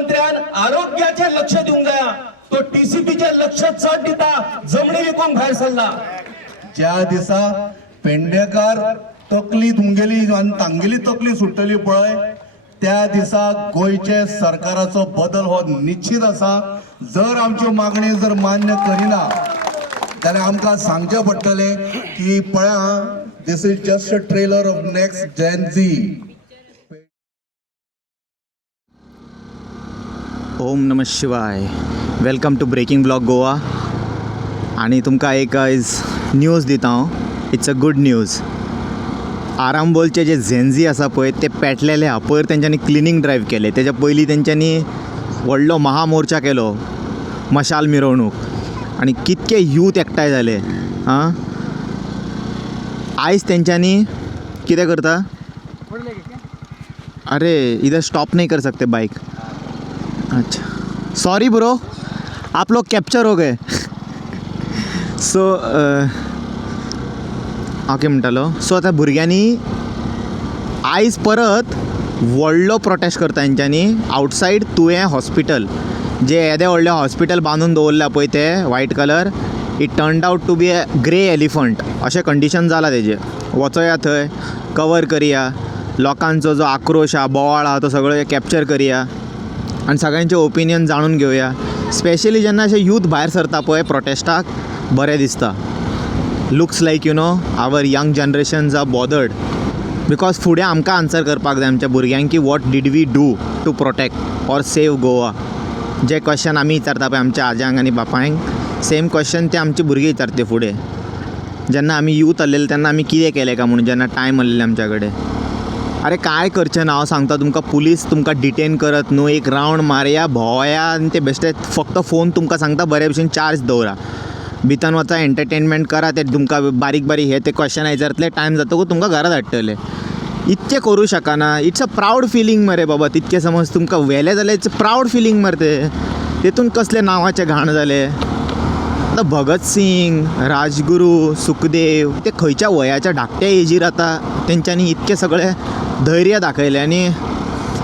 मुख्यमंत्र्यान आरोग्याचे लक्ष दिवंक जाय. तो टीसीपीचे लक्ष चढ दिता, जमणी विकून भायर सरला. ज्या दिसा पेडणेकार तकली तुमगेली आनी तांगेली तकली सुट्टली पळय त्या दिसा गोयचे सरकाराचो बदल हो निश्चित आसा. जर आमच्यो मागणी जर मान्य करिना जाल्यार आमकां सांगचें पडटलें की पळया, this is just a trailer of next Gen Z. ओम नमः शिवाय. Welcome to breaking blog Goa. आणि तुमकां एक आयज न्यूज दिता हांव. It's a good news. आरांबोलचे जे झेन्झी आसा पळय ते पेटलेले आहा. पयर तेंच्यांनी क्लिनींग ड्रायव्ह केले, तेच्या पयलीं तेंच्यांनी व्हडलो महामोर्चा केलो, मशाल मिरवणूक, आनी कितके यूथ एकठांय जाले. आं आयज तेंच्यांनी कितें करता. अरे इधर स्टॉप नहीं कर सकते बाइक. अच्छा सॉरी ब्रो, आप लोग कैप्चर हो गए. सो ओके म्हणटालो. सो आतां भुरग्यांनी आयज परत व्हडलो प्रोटेस्ट करता तेंच्यांनी आउटसायड तुवें हॉस्पिटल. जे येदें व्हडलें हॉस्पिटल बांदून दवरल्या पळय ते white colour, it turned out to be a grey elephant अशें कंडिशन जालां तेजें. वचोया थंय, कवर करया, लोकांचो जो आक्रोश आहा, बोवाळ आहा तो सगळो कॅप्चर करया आनी सगळ्यांचे ओपिनियन जाणून घेवया. स्पेशली जेन्ना अशे यूथ भायर सरता पळय प्रोटेस्टाक, बरें दिसता. Looks like you know our young generations are bothered, because फुडें आमकां आन्सर करपाक जाय आमच्या भुरग्यांक की what did we do to protect or save Goa. जे क्वेश्चन आमी विचारता पळय आमच्या आज्यांक आनी बापायंक, सेम क्वेश्चन ते आमचे भुरगे विचारते फुडें. जेन्ना आमी यूथ आसलेले तेन्ना आमी कितें केलें काय म्हणून, जेन्ना टायम आसलेले आमच्या कडेन. अरे काय करचें ना, हांव सांगता तुमकां, पुलीस तुमकां डिटेन करत न्हू, एक रावंड मारया, भोंवया आनी ते बेश्टे फक्त फोन तुमकां सांगता बरे भशेन चार्ज दवरा, भितर वचा, एंटरटेनमेंट करा. ते तुमकां बारीक बारीक हे ते क्वेश्चन विचारतले, टायम जातकूच तुमकां घरा धाडटले. इतकें करूं शकना. इट्स अ प्रावड फिलींग मरे बाबा. तितकें समज तुमकां व्हेलें जाल्यार इट्स अ प्रावड फिलींग मरे ते. तेतून कसले नांवाचे घाण जाले. आतां भगत सिंग, राजगुरू, सुखदेव, ते खंयच्या वयाच्या धाकट्या एजीर आतां तेंच्यांनी इतकें सगळें धैर्य दाखयलें. आनी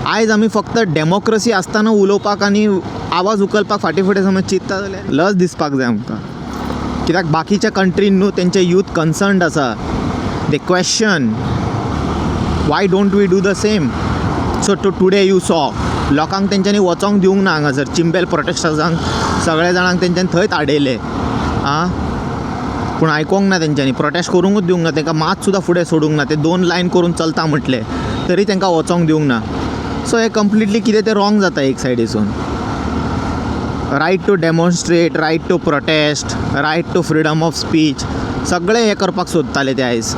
आयज आमी फक्त डेमोक्रेसी आसतना उलोवपाक आनी आवाज उखलपाक फाटीं फुडें समज चिंतता जाल्यार लज दिसपाक जाय आमकां. कित्याक बाकीच्या कंट्रीन न्हू तेंचे यूथ कन्सर्न्ड आसा. They question why don't we do the same. So today you saw लोकांक तेंच्यांनी वचोंक दिवंक ना हांगासर. चिंबेल प्रोटेस्टर्सांक सगळे जाणांक तेंच्यांनी थंयच आडयले. आं पूण आयकोंक ना तेंच्यांनी, प्रोटेस्ट करूंकूच दिवंक ना. तांकां मात सुद्दां फुडें सोडूंक ना. ते 2 लायन करून चलता म्हटले तरी तांकां वचोंक दिवंक ना. सो हे कंप्लिटली कितें तें रॉंग जाता एक सायडीसून. Right to demonstrate, right to protest, right to freedom of speech, सगळे हे करपाक सोदताले ते आयज.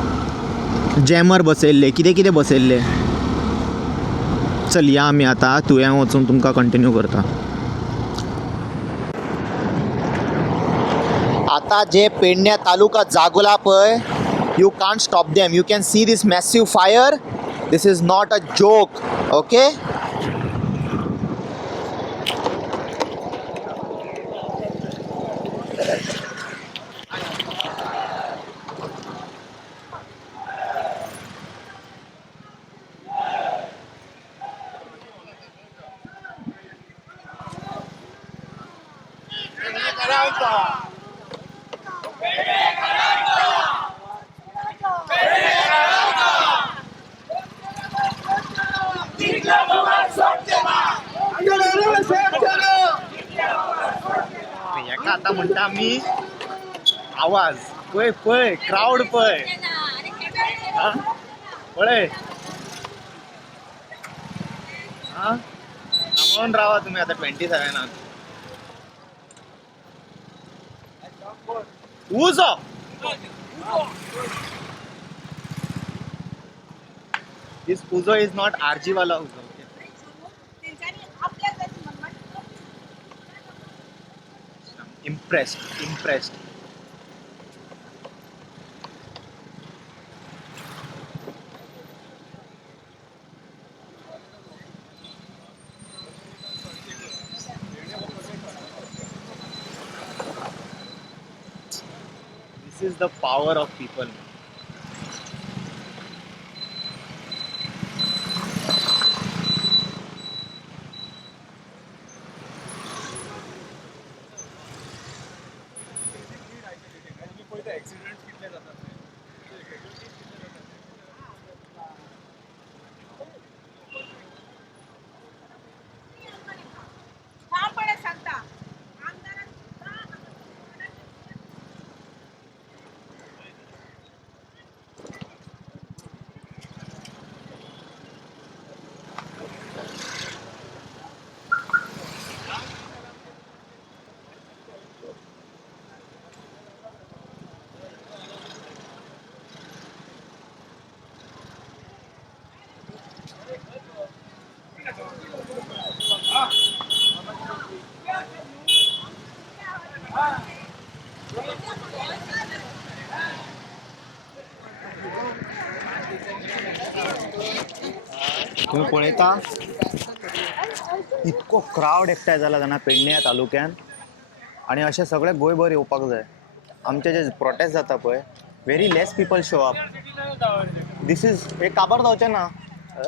जॅमर बसयल्ले, कितें कितें बसयल्ले. चल या आमी आतां तुवें वचून तुमकां कंटिन्यू करता. आता जे पेडण्या तालुका जागोला पळय, you can't stop them. You can see these massive fire. This is not a joke. Okay. एका आता म्हणटा आमी आवाज पळय पळय, क्राउड पळय, पळय. हां थांबून रावा तुम्ही आता 27. उजो दिस उजो इज नॉट आरजी वाला उजो. impressed. This is the power of people. पळयता इतको क्रावड एकठांय जाला जाणा पेडणे तालुक्यान आणि अशें सगळे गोंयभर येवपाक जाय. आमचे जे प्रोटेस्ट जाता पळय very less people show up. This is एक काबार जावचें ना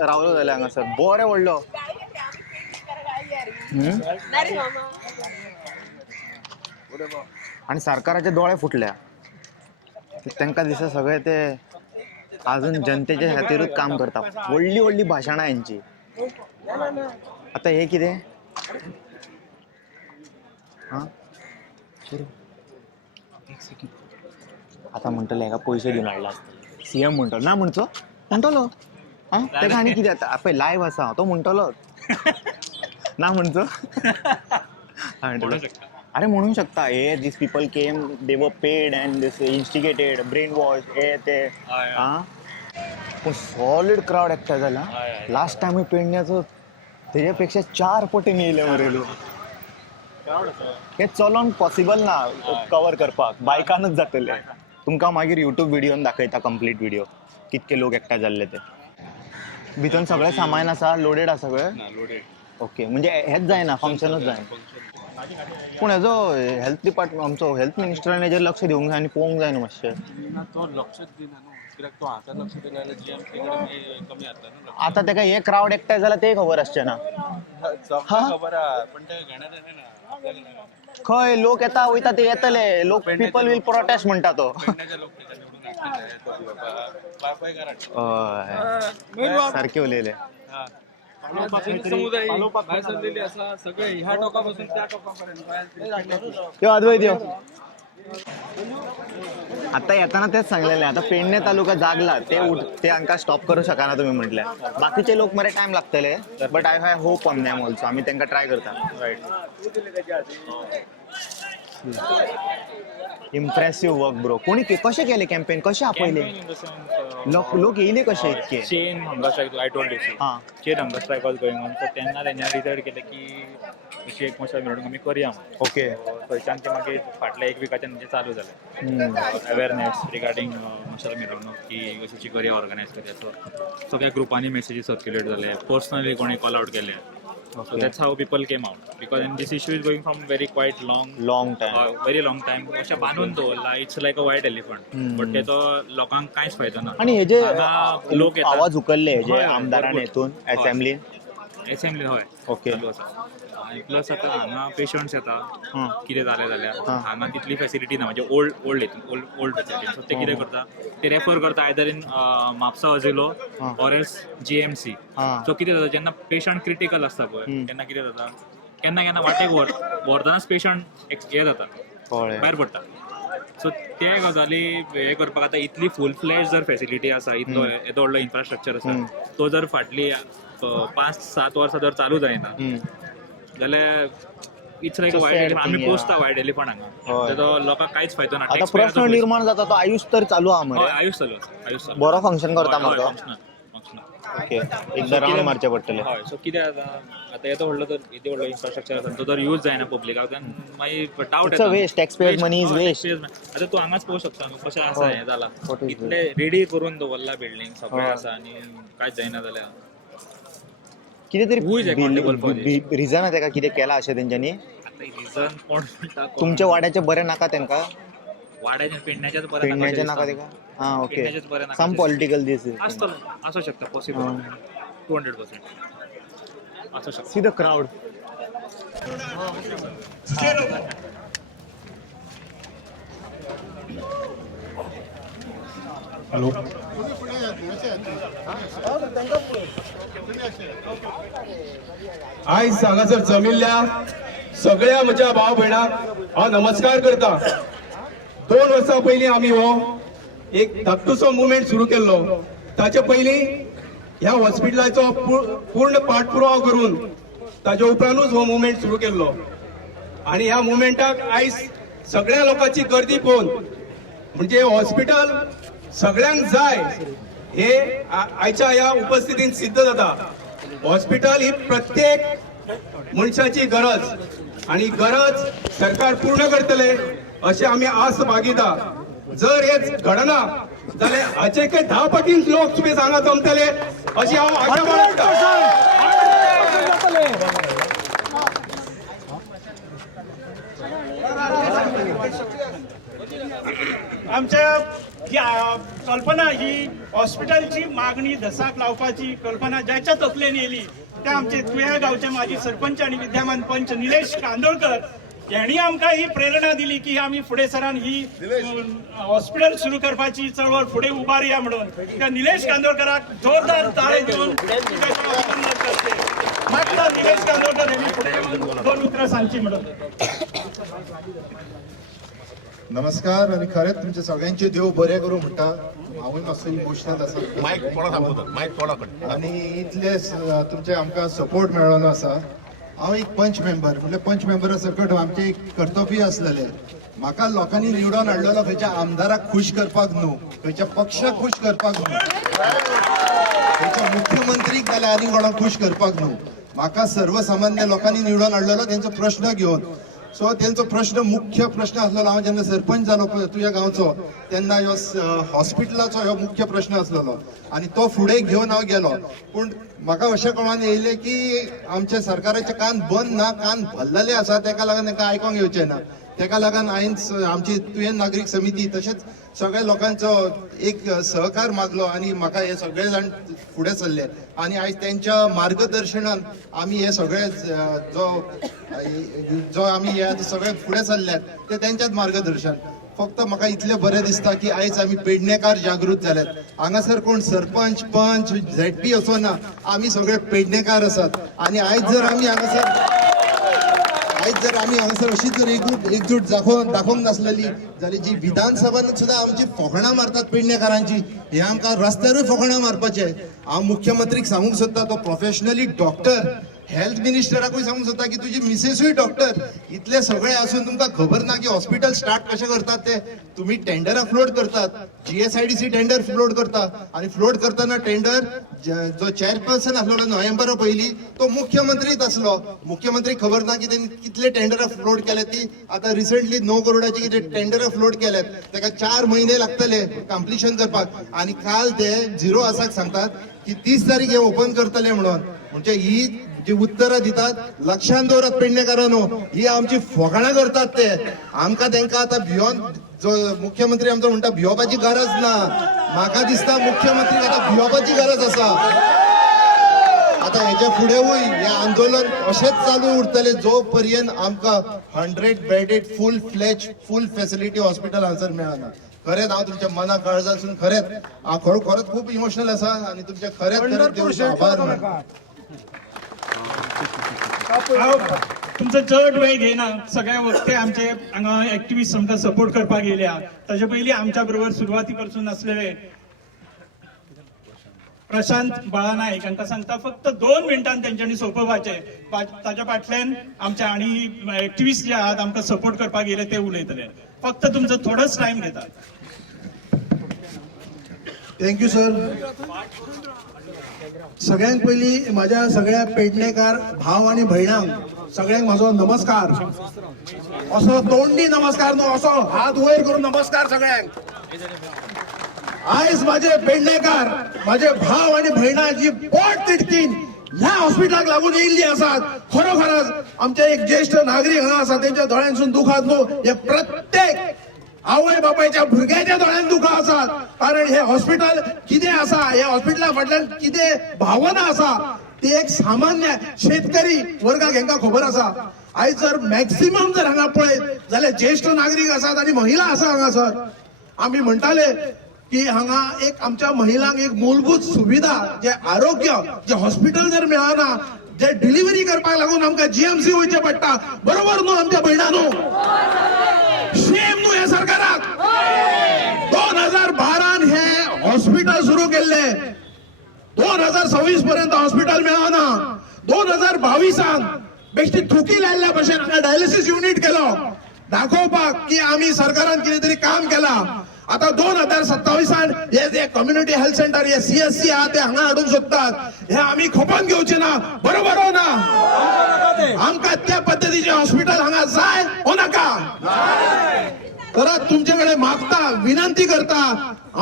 रावलो जाल्यार हांगासर बरें व्हडलो. आणि सरकाराचे दोळे फुटल्या. तांकां दिसता सगळे ते अजून जनतेच्या खातीरूच काम करता. व्हडली व्हडली भाशणां यांची. आता हे कितें आता म्हणटले हेका पयशे दिवन हाडला सीएम म्हणटलो ना म्हणटलो तेका आनी कितें जाता पळय लायव्ह आसा तो म्हणटलो ना म्हणचो अरे म्हणूंक शकता हे दीस पीपल केम दे वर paid and this instigated brain wash हे ते पूण सॉलिड क्रावड एकठांय जाला. लास्ट टायम पेडण्याचो तेजे पेक्षा 4 पटीन येयले मरे लोक. हे चलोन पॉसिबल ना कवर करपाक बायकानूच जातले. तुमकां मागीर युट्यूब व्हिडिओन दाखयता कंप्लीट व्हिडिओ कितके लोक एकठांय जाल्ले ते. भितर सगळें सामान आसा लोडेड आसा सगळें ओके म्हणजे हेच जायना फंक्शनूच जायना. पूण हेजो हेल्थ डिपार्टमेंट आमचो हेल्थ मिनिस्टरान हेजेर लक्ष दिवंक जाय आनी पळोवंक जाय न्हू मातशें. तो लक्षच दिना न्हू कित्याक तो हातान लक्ष दिना जाल्यार जीएमसी कडेन कमी जाता न्हू. आता तेका हे क्रावड एकठांय जाला ते खबर आसचें ना. खबर आहा पण ते घेणार ना आपल्याला नाही. खंय लोक येता वयता ते येतले लोक पीपल विल प्रोटेस्ट म्हणटा तो. पेडण्याच्या लोक त्याच्या निवडून हाडटाले तो बाबा पाय कराट. हय सारके उलयले. समुदाय भायर सरलेली आसा सगळे ह्या टोकापासून त्या टोकापर्यंत. यो अद्वैत यो. आता येताना तेच सांगलेले आता पेडणे तालुका जागला ते हांकां स्टॉप करूं शकना तुम्ही म्हटले. बाकीचे लोक मरे टायम लागतले but I have hope on them also. आमी तांकां ट्राय करता. Impressive work bro. कोणी कशें केले कॅम्पेन कशें आपयले लोक येयले कशे इतके. Chain hunger strike I told you हां chain hunger strike was going on. So तेन्ना तेंच्यांनी डिसायड केलें की अशी एक मशाल मिरवणूक आमी करया म्हणून. ओके थंयच्यान ते मागीर फाटल्या एक विकाच्यान म्हणजे चालू जालें अवेरनेस रिगार्डींग मशाल मिरवणूक की अशी करया ऑर्गनायज करया. सो सगळ्या ग्रुपांनी मेसेजीस सर्क्युलेट जाले पर्सनली कोणी कॉल आउट केले. So that's how people came out because this issue is going from very quite long time very long time. अशें बांदून दवरला it's like a white elephant but तेचो लोकांक कांयच फायदो ना. आणि हे जे हांगा लोक येतात आवाज उखल्ले हे जे हय, आमदारान भरपूर. हेतून असेंब्लीन असेंब्ली हय ओके. चालू आसा. आनी प्लस आतां हांगा पेशंट्स येता कितें जालें जाल्यार हांगा तितली फेसिलिटी ना म्हणजे ओल्ड फेसिलिटी. सो ते कितें करता ते रेफर करता either in Mapusa Asilo or else GMC. So कितें जाता जेन्ना पेशंट क्रिटिकल आसता पळय तेन्ना कितें जाता केन्ना केन्ना वाटेक व्हरतानाच पेशंट हे जाता भायर पडटा. सो ते गजाली हे करपाक आतां इतली फूल फ्लॅश जर फेसिलिटी आसा इतलो येदो व्हडलो इन्फ्रास्ट्रक्चर आसा तो जर फाटली 5-7 वर्सां जर चालू जायना जाल्यार इट्स लायक वायट. आमी पोसता वायट एलिफंट हांगा तेजो लोकांक कांयच फायदो ना. आता प्रश्न निर्माण जाता तो आयुष तर चालू आहा मरे. आयुश चालू आसा आयुश चालू बरो फंक्शन करता मरे. फंक्शनल ओके एकदा राउंड मारचे पडटले. हय. सो कितें जाता आतां येदो व्हडलो जर येदो व्हडलो इन्फ्रास्ट्रक्चर आसा तो जर यूज जायना पब्लिकाक देन मागीर doubt It's a waste. Taxpayers' money is waste. आतां तूं हांगाच पळोवंक शकता न्हू कशें आसा हें जाला इतले रेडी करून दवरला बिल्डींग सगळें आसा आनी कांयच जायना जाल्यार कितें Who is accountable for तरी रिजन आहे तेका कितें केला अशें तेंच्यांनी. आतां रिजन कोण म्हणटा तुमच्या वाड्याचे बरें नाका तेंका वाड्याच्या पेडण्याच्याच बरें पेडण्याचे नाका तेका. हां ओके पेडण्याचेच बरें नाका सम पॉलिटिकल दीस आसतलो आसूं शकता पॉसिबल 200% आसूं शकता. See the crowd. आयज हांगासर जमिल्ल्या सगळ्या म्हज्या भाव भयणांक हांव नमस्कार करता. 2 वर्सां पयलीं आमी हो एक धाकटुसो मुवमेंट सुरू केल्लो. ताचे पयलीं ह्या हॉस्पिटलाचो पूर्ण पाठपुरावो करून ताचे उपरांतूच हो मुवमेंट सुरू केल्लो. आनी ह्या मुवमेंटाक आयज सगळ्या लोकांची गर्दी पळोवन म्हणजे हॉस्पिटल सगळ्यांक जाय हे आयच्या ह्या उपस्थितीन सिद्ध जाता. हॉस्पिटल ही प्रत्येक मनशाची गरज आणि गरज सरकार पूर्ण करतले अशें आमी आस बागिता. जर हेच घडना जाल्यार हाचे काही 10 पटीन लोक तुम्ही सांगा जमतले अशी हांव आशा बाळगता. आमच्या कल्पना ही हॉस्पिटलची मागणी धसाक लावपाची कल्पना ज्याच्या तकलेन येयली त्या आमचे तुया गावचे माजी सरपंच आणि विद्यमान पंच निलेश कांदोळकर यांनी आमकां ही प्रेरणा दिली की आम्ही फुडें सरान ही हॉस्पिटल सुरू करपाची चळवळ फुडें उबारया म्हणून त्या निलेश कांदोळकराक जोरदार ताळे देऊन अभिनंदन करते. मागता निलेश कांदोळकर यांनी फुडें येऊन 2 उतरां सांगची म्हणून. नमस्कार आणि खरेंच तुमचे सगळ्यांचे देव बरें करूं म्हणटा हांवूय मातसो इमोशनल आसा आणि इतले तुमचे आमकां सपोर्ट मेळ्ळो आसा. हांव एक पंच मेंबर म्हणजे पंच मेंबरा सकट आमचे एक कर्तव्य आसलेले. म्हाका लोकांनी निवडून हाडलेलो खंयच्या आमदाराक खुश करपाक न्हू, खंयच्या पक्षाक खुश करपाक न्हू, खंयच्या मुख्यमंत्रीक जाल्यार आनी कोणाक खुश करपाक न्हू. म्हाका सर्वसामान्य लोकांनी निवडून हाडलेलो तेंचो प्रश्न घेवन. सो तेंचो प्रश्न मुख्य प्रश्न आसलेलो. हांव जेन्ना सरपंच जालो पळय तुज्या गांवचो तेन्ना ह्यो हॉस्पिटलाचो ह्यो मुख्य प्रश्न आसलेलो आनी तो फुडें घेवन हांव गेलो. पूण म्हाका अशें कळोन येयलें की आमच्या सरकाराचे कान बंद ना, कान भरलेले आसा, तेका लागून तांकां आयकोंक येवचें ना. तेका लागून हांवें आमची तुयेन नागरीक समिती तशेंच सगळ्या लोकांचो एक सहकार मागलो आणि म्हाका हे सगळे जाण फुडें सरले आणि आयज त्यांच्या मार्गदर्शनान आमी हे सगळे जो आमी हे सगळे फुडें सरल्यात ते त्यांच्याच मार्गदर्शन. फक्त म्हाका इतलें बरें दिसता की आयज आमी पेडणेकार जागृत जाल्यात. हांगासर कोण सरपंच पंच झेडपी असो ना, आमी सगळे पेडणेकार आसात. आणि आयज जर आमी हांगासर अशीच जर एकजूट दाखोवंक नासलेली जाल्यार जी विधानसभान सुद्धा आमची फोखणां मारतात पेडणेकारांची, हे आमकां रस्त्यारूय फोखणां मारपाचे. हांव मुख्यमंत्रीक सांगूंक सोदता तो प्रोफेशनली डॉक्टर, हेल्थ मिनिस्टराकूय सांगूंक सोदता की तुजी मिसेसूय डॉक्टर. इतले सगळे आसून तुमकां खबर ना की हॉस्पिटल स्टार्ट कशें करतात ते. तुम्ही टेंडरां फ्लोट करतात, GSIDC टेंडर फ्लोट करता आणि फ्लोट करतना टेंडर जो चेअरपर्सन आसलो नोव्हेंबरा पयलीं तो मुख्यमंत्रीच आसलो. मुख्यमंत्री खबर ना की तेणी कितले टेंडरां फ्लोट केले. ती आतां रिसंटली 9 करोडाची कितें टेंडरां फ्लोट केल्यात, ताका 4 महिने लागतले कंप्लिशन करपाक. आणि काल ते 0 आसाक सांगतात की 30 तारीख हे ओपन करतले म्हणून. म्हणजे ही जी उत्तरां दितात लक्षांत दवरात पेडणेकारांनो, ही आमची फोकाणां करतात ते. आमकां तांकां आतां भियोन जो मुख्यमंत्री आमचो म्हणटा भियोवपाची गरज ना. म्हाका दिसता मुख्यमंत्रीक आतां भियोवपाची गरज आसा. आतां हेच्या फुडेंवूय हे आंदोलन अशेंच चालू उरतलें जो पर्यंत आमकां 100 बेडेड फूल फॅसिलिटी हॉस्पिटल हांगासर मेळना. खरेंच हांव तुमच्या मना काळजासून खरेंच हांव खरोच खूब इमोशनल आसा आणि तुमचे खरेंच देवचे आभार मानता. तुमचं चड वेळ घेना. सगळ्या वक्ते आमचे हांगा ऍक्टिव्हिस्ट आमकां सपोर्ट करपाक येयल्या. ताचे पयलीं आमच्या बरोबर सुरवाती पासून आसलेले प्रशांत बाळानायक हांकां सांगता फक्त 2 मिनटान तेंच्यांनी सोंपोवपाचे. ताच्या फाटल्यान आमचे आनी ऍक्टिव्हिस्ट जे आहात आमकां सपोर्ट करपाक येयले ते उलयतले. फक्त तुमचो थोडोच टायम घेता. Thank you sir. सगळ्यांत पयलीं माझ्या सगळ्या पेडणेकार भाव आणि भयणांक सगळ्यांक माझो नमस्कार. असो तोंडी नमस्कार न्हू, असो हात वयर करून नमस्कार सगळ्यांक. आयज माझे पेडणेकार, माझे भाव आणि भयणां जी पोट तिडकीन ह्या हॉस्पिटलाक लागून येयल्ली आसात, खरोखरच आमचे एक ज्येष्ठ नागरीक हांगा आसा तेंच्या दोळ्यांसून दुखात न्हू, हे प्रत्येक आवय बापायच्या भुरग्याच्या दोळ्यान दुखां आसात. कारण हे हॉस्पिटल कितें आसा, हे हॉस्पिटला फाटल्यान कितें भावना आसा ती एक सामान्य शेतकरी वर्गाक हेंकां खबर आसा. आयज जर मॅक्सिमम जर हांगा पळयत जाल्यार ज्येष्ठ नागरीक आसात आणि महिला आसा हांगासर. आमी म्हणटाले की हांगा एक आमच्या महिलांक एक मूलभूत सुविधा जे आरोग्य जे हॉस्पिटल जर मेळना, जे डिलिव्हरी करपाक लागून आमकां GMC वयचें पडटा. बरोबर न्हू आमच्या भयणांनो? शेम न्हू हे सरकाराक? 2012 हे हॉस्पिटल सुरू केल्ले, 2026 पर्यंत हॉस्पिटल मेळना. 2022 बेश्टी थुकी लायल्ल्या भशेन हांगा डायलिसीस युनिट केलो दाखोवपाक की आमी सरकारान कितें तरी काम केलां. आता 2027 हे जे कम्युनिटी हेल्थ सेंटर हे CSC आहा ते हांगा हाडूंक सोदतात. हे आमी खपोवन घेवचे ना. बरोबर हो ना? आमकां त्या पद्दतीचे हॉस्पिटल हांगा जाय हो नाका? तर तुमच्याकडे मागता विनंती करता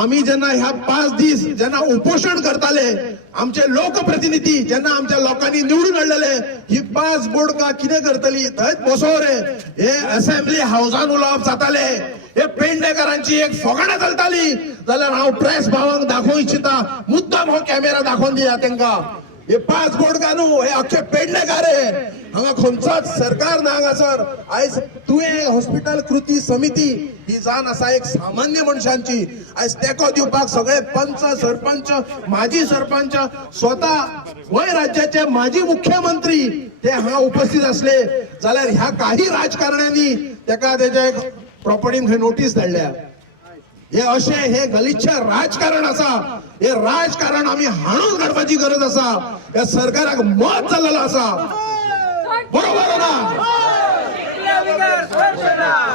आम्ही ज्यांना ह्या 5 दीस ज्यांना उपोषण करताले आमचे लोकप्रतिनिधी ज्यांना आमच्या लोकांनी निवडून आणलेले ही 5 बोडका कितें करतली थंयच बसो रे हे असेंब्ली हाऊसान उलोवप जाताले हे पेडणेकरांची एक फकाणां चलताली जाल्यार हांव प्रेस भावांक दाखोवंक इच्छिता मुद्दाम हो कॅमेरा दाखोवन दिया तेंका हे 5 बोडका न्हू हे अख्खे पेडणेकार हांगा खंयचोच सरकार ना हांगासर आयज तुवें हॉस्पिटल कृती समिती ही जाण आसा एक सामान्य मनशांची आयज तेको दिवपाक सगळे पंच सरपंच माजी सरपंच स्वता गोंय राज्याचे माजी मुख्यमंत्री ते हांगा उपस्थित असले जाल्यार ह्या काही राजकारण्यांनी तेका तेच्या एक प्रॉपर्टीन खंय नोटीस धाडल्या हे अशे हे गलिच्छ राजकारण असा हे राजकारण आम्ही हाणून काडपाची गरज असा या सरकाराक मत जाल्लो असा बरोबर ना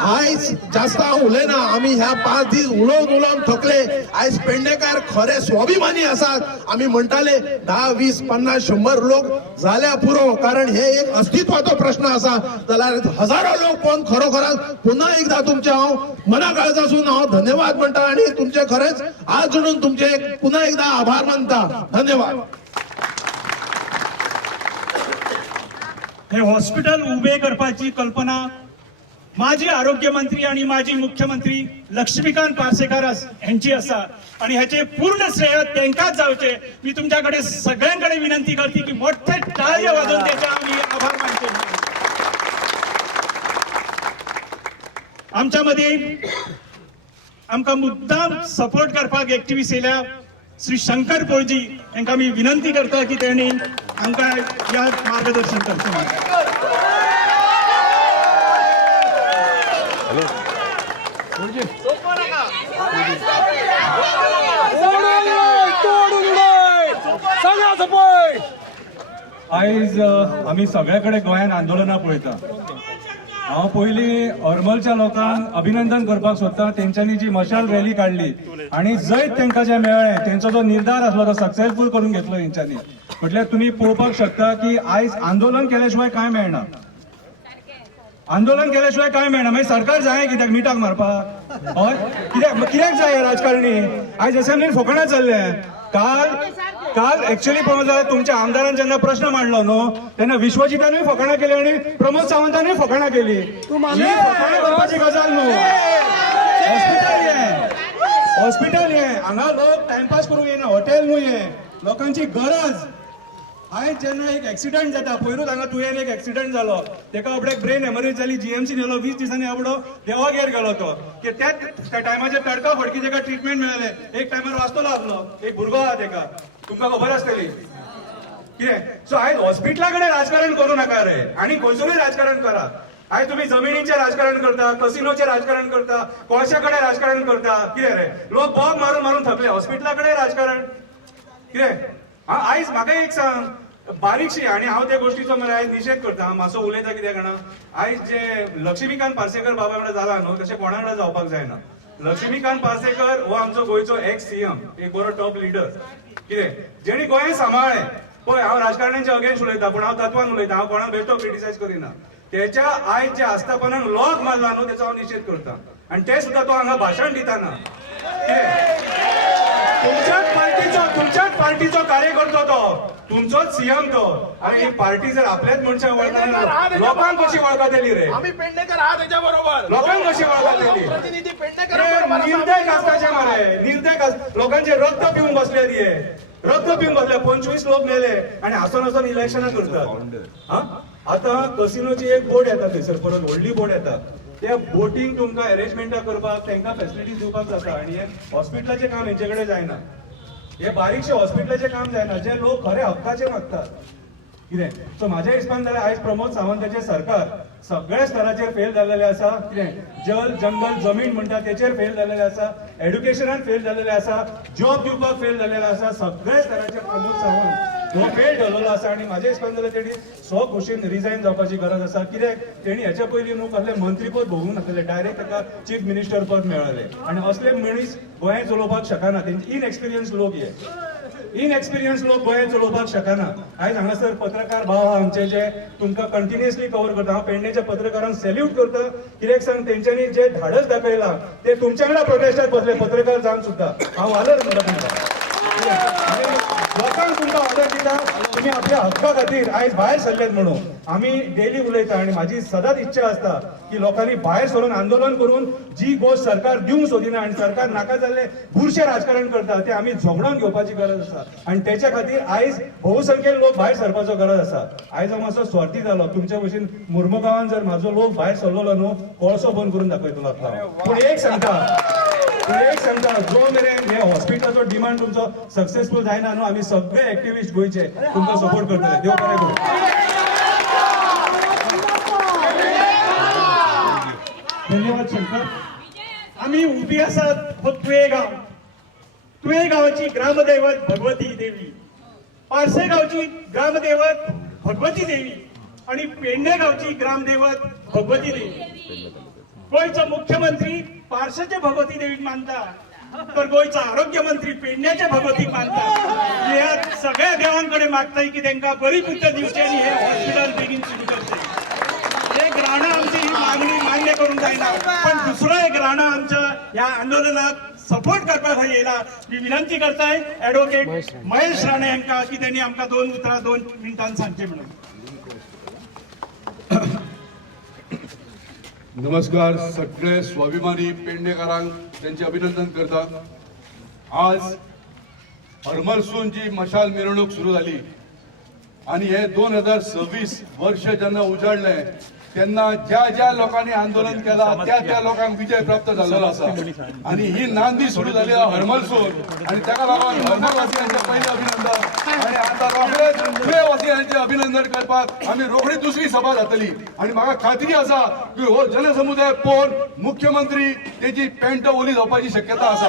आयज जास्त उलयना आम्ही ह्या 5 दीस उलोवन थकले आयज पेडणेकार खरे स्वाभिमानी आसात आम्ही म्हणटाले 10, 20, 50, 100 लोक झाल्या पुरो कारण हे एक अस्तित्वाचो प्रश्न असा जाल्यार हजारो लोक पण खरोखरच पुन्हा एकदा तुमचे हांव मना काळजासून हांव धन्यवाद म्हणटा आणि तुमचे खरेच आज म्हणून तुमचे पुन्हा एकदा आभार मानता धन्यवाद. हे हॉस्पिटल उभे करपाची कल्पना माजी आरोग्य मंत्री आणि माजी मुख्यमंत्री लक्ष्मीकांत पार्सेकर यांची असा आणि ह्याचे पूर्ण श्रेय त्यांकाच जावचे. मी तुमच्याकडे सगळ्यांकडे विनंती करते की मोठे टाळ्या वाजवून त्याचे आम्ही आभार मानते. आमच्यामध्ये आमकां मुद्दाम सपोर्ट करपाक एक्टिव्हिस्ट येयल्या श्री शंकर पोळजी यांना मी विनंती करता की त्यांनी आमकां या मार्गदर्शन करचें. आयज आमी सगळे कडेन गोंयान आंदोलनां पळयता. हांव पयलीं हरमलच्या लोकांक अभिनंदन करपाक सोदतां तेंच्यांनी जी मशाल रॅली काडली आनी जैत तेंकां जें मेळ्ळें तेंचो जो निर्धार आसलो तो सक्सेसफूल करून घेतलो तेंच्यांनी. म्हटल्यार तुमी पळोवपाक शकता की आयज आंदोलन केल्या शिवाय कांय मेळना. आंदोलन केल्याशिवाय काय मेळना मागीर सरकार जाय कित्याक मिठाक मारपाक हय कित्याक जाय राजकारणी. आयज असेंब्लीन फकाणां चल्ले. काल एक्चुअली पळोवंक जाल्यार तुमच्या आमदारान जेन्ना प्रश्न मांडलो न्हू तेन्ना विश्वजितानूय फकाणां केली आणि प्रमोद सावंतानूय फकाणां केली. ही फकाणां करपाची गजाल न्हू. हॉस्पिटल हे हांगा लोक टायमपास करूंक येना हॉटेल न्हू हे लोकांची गरज. आयज जेन्ना एक एक्सिडंट जाता पयरूच हांगा तुवें एक एक्सिडंट जालो तेका आपल्याक ब्रेन हेमरेज जाली जीएमसी नेलो 20 दिसांनी आपलो देवागेर गेलो तो की त्या टायमाचेर तडका फडकी तेका ट्रिटमेंट मेळ्ळें. एक टायमार वाचतलो आसलो एक भुरगो आहा तेका तुमकां खबर आसतली कितें. सो आयज हॉस्पिटला कडेन राजकारण करूं नाका रे आनी खंयसरूय राजकारण करा. आयज तुम्ही जमिनीचेर राजकारण करता कसिनोचेर राजकारण करता कोळशा कडेन राजकारण करता कितें रे लोक बॉब मारून मारून थकले. हॉस्पिटला कडेन राजकारण कितें. आयज म्हाका एक सांग बारीकशी आणि हांव त्या गोष्टीचो मरे आयज निशेध करता. हांव मातसो उलयता कित्याक जाणा आयज जे लक्ष्मीकांत पार्सेकर बाबा कडेन जाला न्हू तशें कोणा कडेन जावपाक जायना. लक्ष्मीकांत पार्सेकर हो आमचो गोंयचो एक्स सीएम एक बरो टॉप लिडर कितें जेणी गोंय सांबाळ्ळें. पळय हांव राजकारण्यांच्या अगेन्स्ट उलयता पूण हांव तत्वान उलयता. हांव कोणाक बेश्टो क्रिटिसायज करिना. तेच्या आयज जे आस्थापनाक लॉक मारला न्हू तेचो हांव निशेध करता आनी ते सुद्दां तो हांगा भाशण दिताना तुमच्याच पार्टीचो कार्यकर्तो तो तुमचोच सीएम तो. अरे ही पार्टी जर आपल्याच मनशाक वळखना लोकांक कशी वळखतली रे. आम्ही पेडणेकर आहात त्याच्या बरोबर लोकांक कशी वळखतली. प्रतिनिधी पेडणेकर निर्दय आसपाचे मरे निर्दय लोकांचे रक्त पिवन बसले ती रक्त पिवन बसले 25 लोक मेले आणि हसून हसून इलेक्शनां करतात. आता कसिनोची एक बोर्ड येता थंयसर परत व्हडली बोर्ड येता त्या बोटींग तुमकां अरेंजमेंटां करपाक तांकां फॅसिलिटीज दिवपाक जाता आणि हे हॉस्पिटलाचें काम हेंचे कडेन जायना. हे बारीकशे हॉस्पिटलाचें काम जायना जे लोक खरे हक्काचे मागतात कितें. सो म्हाज्या हिसपान जाल्यार आयज प्रमोद सावंताचें सरकार सगळ्या स्तराचेर फेल जाल्लेलें आसा. कितें जल जंगल जमीन म्हणटा तेचेर फेल जाल्लेलें आसा. एड्युकेशनान फेल जाल्लेलें आसा. जॉब दिवपाक फेल जाल्लेलो आसा. सगळ्या स्तराचेर प्रमोद सावंत हो फेल ठरलेलो आसा आणि म्हाज्या हिसपान जाल्यार तेणी खुशीन रिजायन जावपाची गरज आसा. कित्याक तेणी हेच्या पयलीं न्हू कसलें मंत्रीपद भोगूंक नासलें डायरेक्ट ताका चीफ मिनिस्टर पद मेळ्ळें आणि असले मनीस गोंय चलोवपाक शकना. तेंचे इनएक्सपिरियन्स लोक हे इनएक्सपिरियन्स लोक गोंय चलोवपाक शकना. आयज हांगासर पत्रकार भाव आहा आमचे जे तुमकां कंटिन्युअसली कव्हर करता. हांव पेडणेच्या पत्रकारांक सॅल्यूट करता. कित्याक सांग तेंच्यांनी जे धाडस दाखयला ते तुमच्या वांगडा प्रोटेस्टाक बसले पत्रकार जावन सुद्धा. हांव वालर म्हणटा तुमकां. लोकांक तुमकां ऑर्डर दिता तुम्ही आपल्या हक्का खातीर आयज भायर सरलेत म्हणून. आमी डेली उलयता आनी म्हाजी सदांच इच्छा आसता की लोकांनी भायर सरून आंदोलन करून जी गोष्ट सरकार दिवंक सोदिना आनी सरकार नाका जाल्ले बुरशे राजकारण करता ते आमी झगडून घेवपाची गरज आसा. आनी तेच्या खातीर आयज भोवसंख्येन लोक भायर सरपाचो गरज आसा. आयज हांव मातसो स्वार्थी जालो. तुमच्या भशेन मुर्मुगांवान जर म्हाजो लोक भायर सरलो न्हू कोळसो बंद करून दाखयतलो आसलो. पूण एक सांगता जो मेरेन हे हॉस्पिटलाचो डिमांड तुमचो सक्सेसफूल जायना न्हू आमी सगळे एक्टिविस्ट गोंयचे तुमकां सपोर्ट करतले. देव बरें करूं. धन्यवाद शंकर. आम्ही उभी आसात हो तुये गावाची ग्रामदैवत भगवती देवी, पारसे गावची ग्रामदैवत भगवती देवी आणि पेडणे गावची ग्रामदैवत भगवती देवी. गोयचा मुख्यमंत्री पारसेचे भगवती देवीक मानता तर गोयचा आरोग्य मंत्री पेडण्याच्या भगवतीक मानता. या सगळ्या देवांकडे मागताय की त्यांना बरी बुद्ध दिवची आणि हे हॉस्पिटल बेगीन सुरू करते. एक राणा आमची ही मागणी मान्य करून जायना पण दुसरं एक राणा आमच्या या आंदोलनात सपोर्ट करपाक येयला. मी विनंती करताय ऍडव्होकेट महेश राणे यांना की त्यांनी आमकां 2 उतरां 2 मिनिटांत सांगचे म्हणून. नमस्कार सगळे स्वाभिमानी पेडणेकारांक त्यांचे अभिनंदन करता. आज हरमलसून जी मशाल मिरवणूक सुरू झाली आणि हे 2026 वर्ष जेन्ना उजाडले तेन्ना ज्या लोकांनी आंदोलन केला त्या लोकांक विजय प्राप्त झालेलो आसा. आणि ही नांदी सुरू झाली हरमलसून आणि ताका लागून हरमलवासियांचे पहिले अभिनंदन आणि आता रोखडेच तुळेवासियांचे अभिनंदन करपाक आमी रोखडी दुसरी सभा जातली. आणि म्हाका खात्री आसा की हो जनसमुदाय पळोवन मुख्यमंत्री तेजी पॅन्ट ओली जावपाची शक्यता आसा.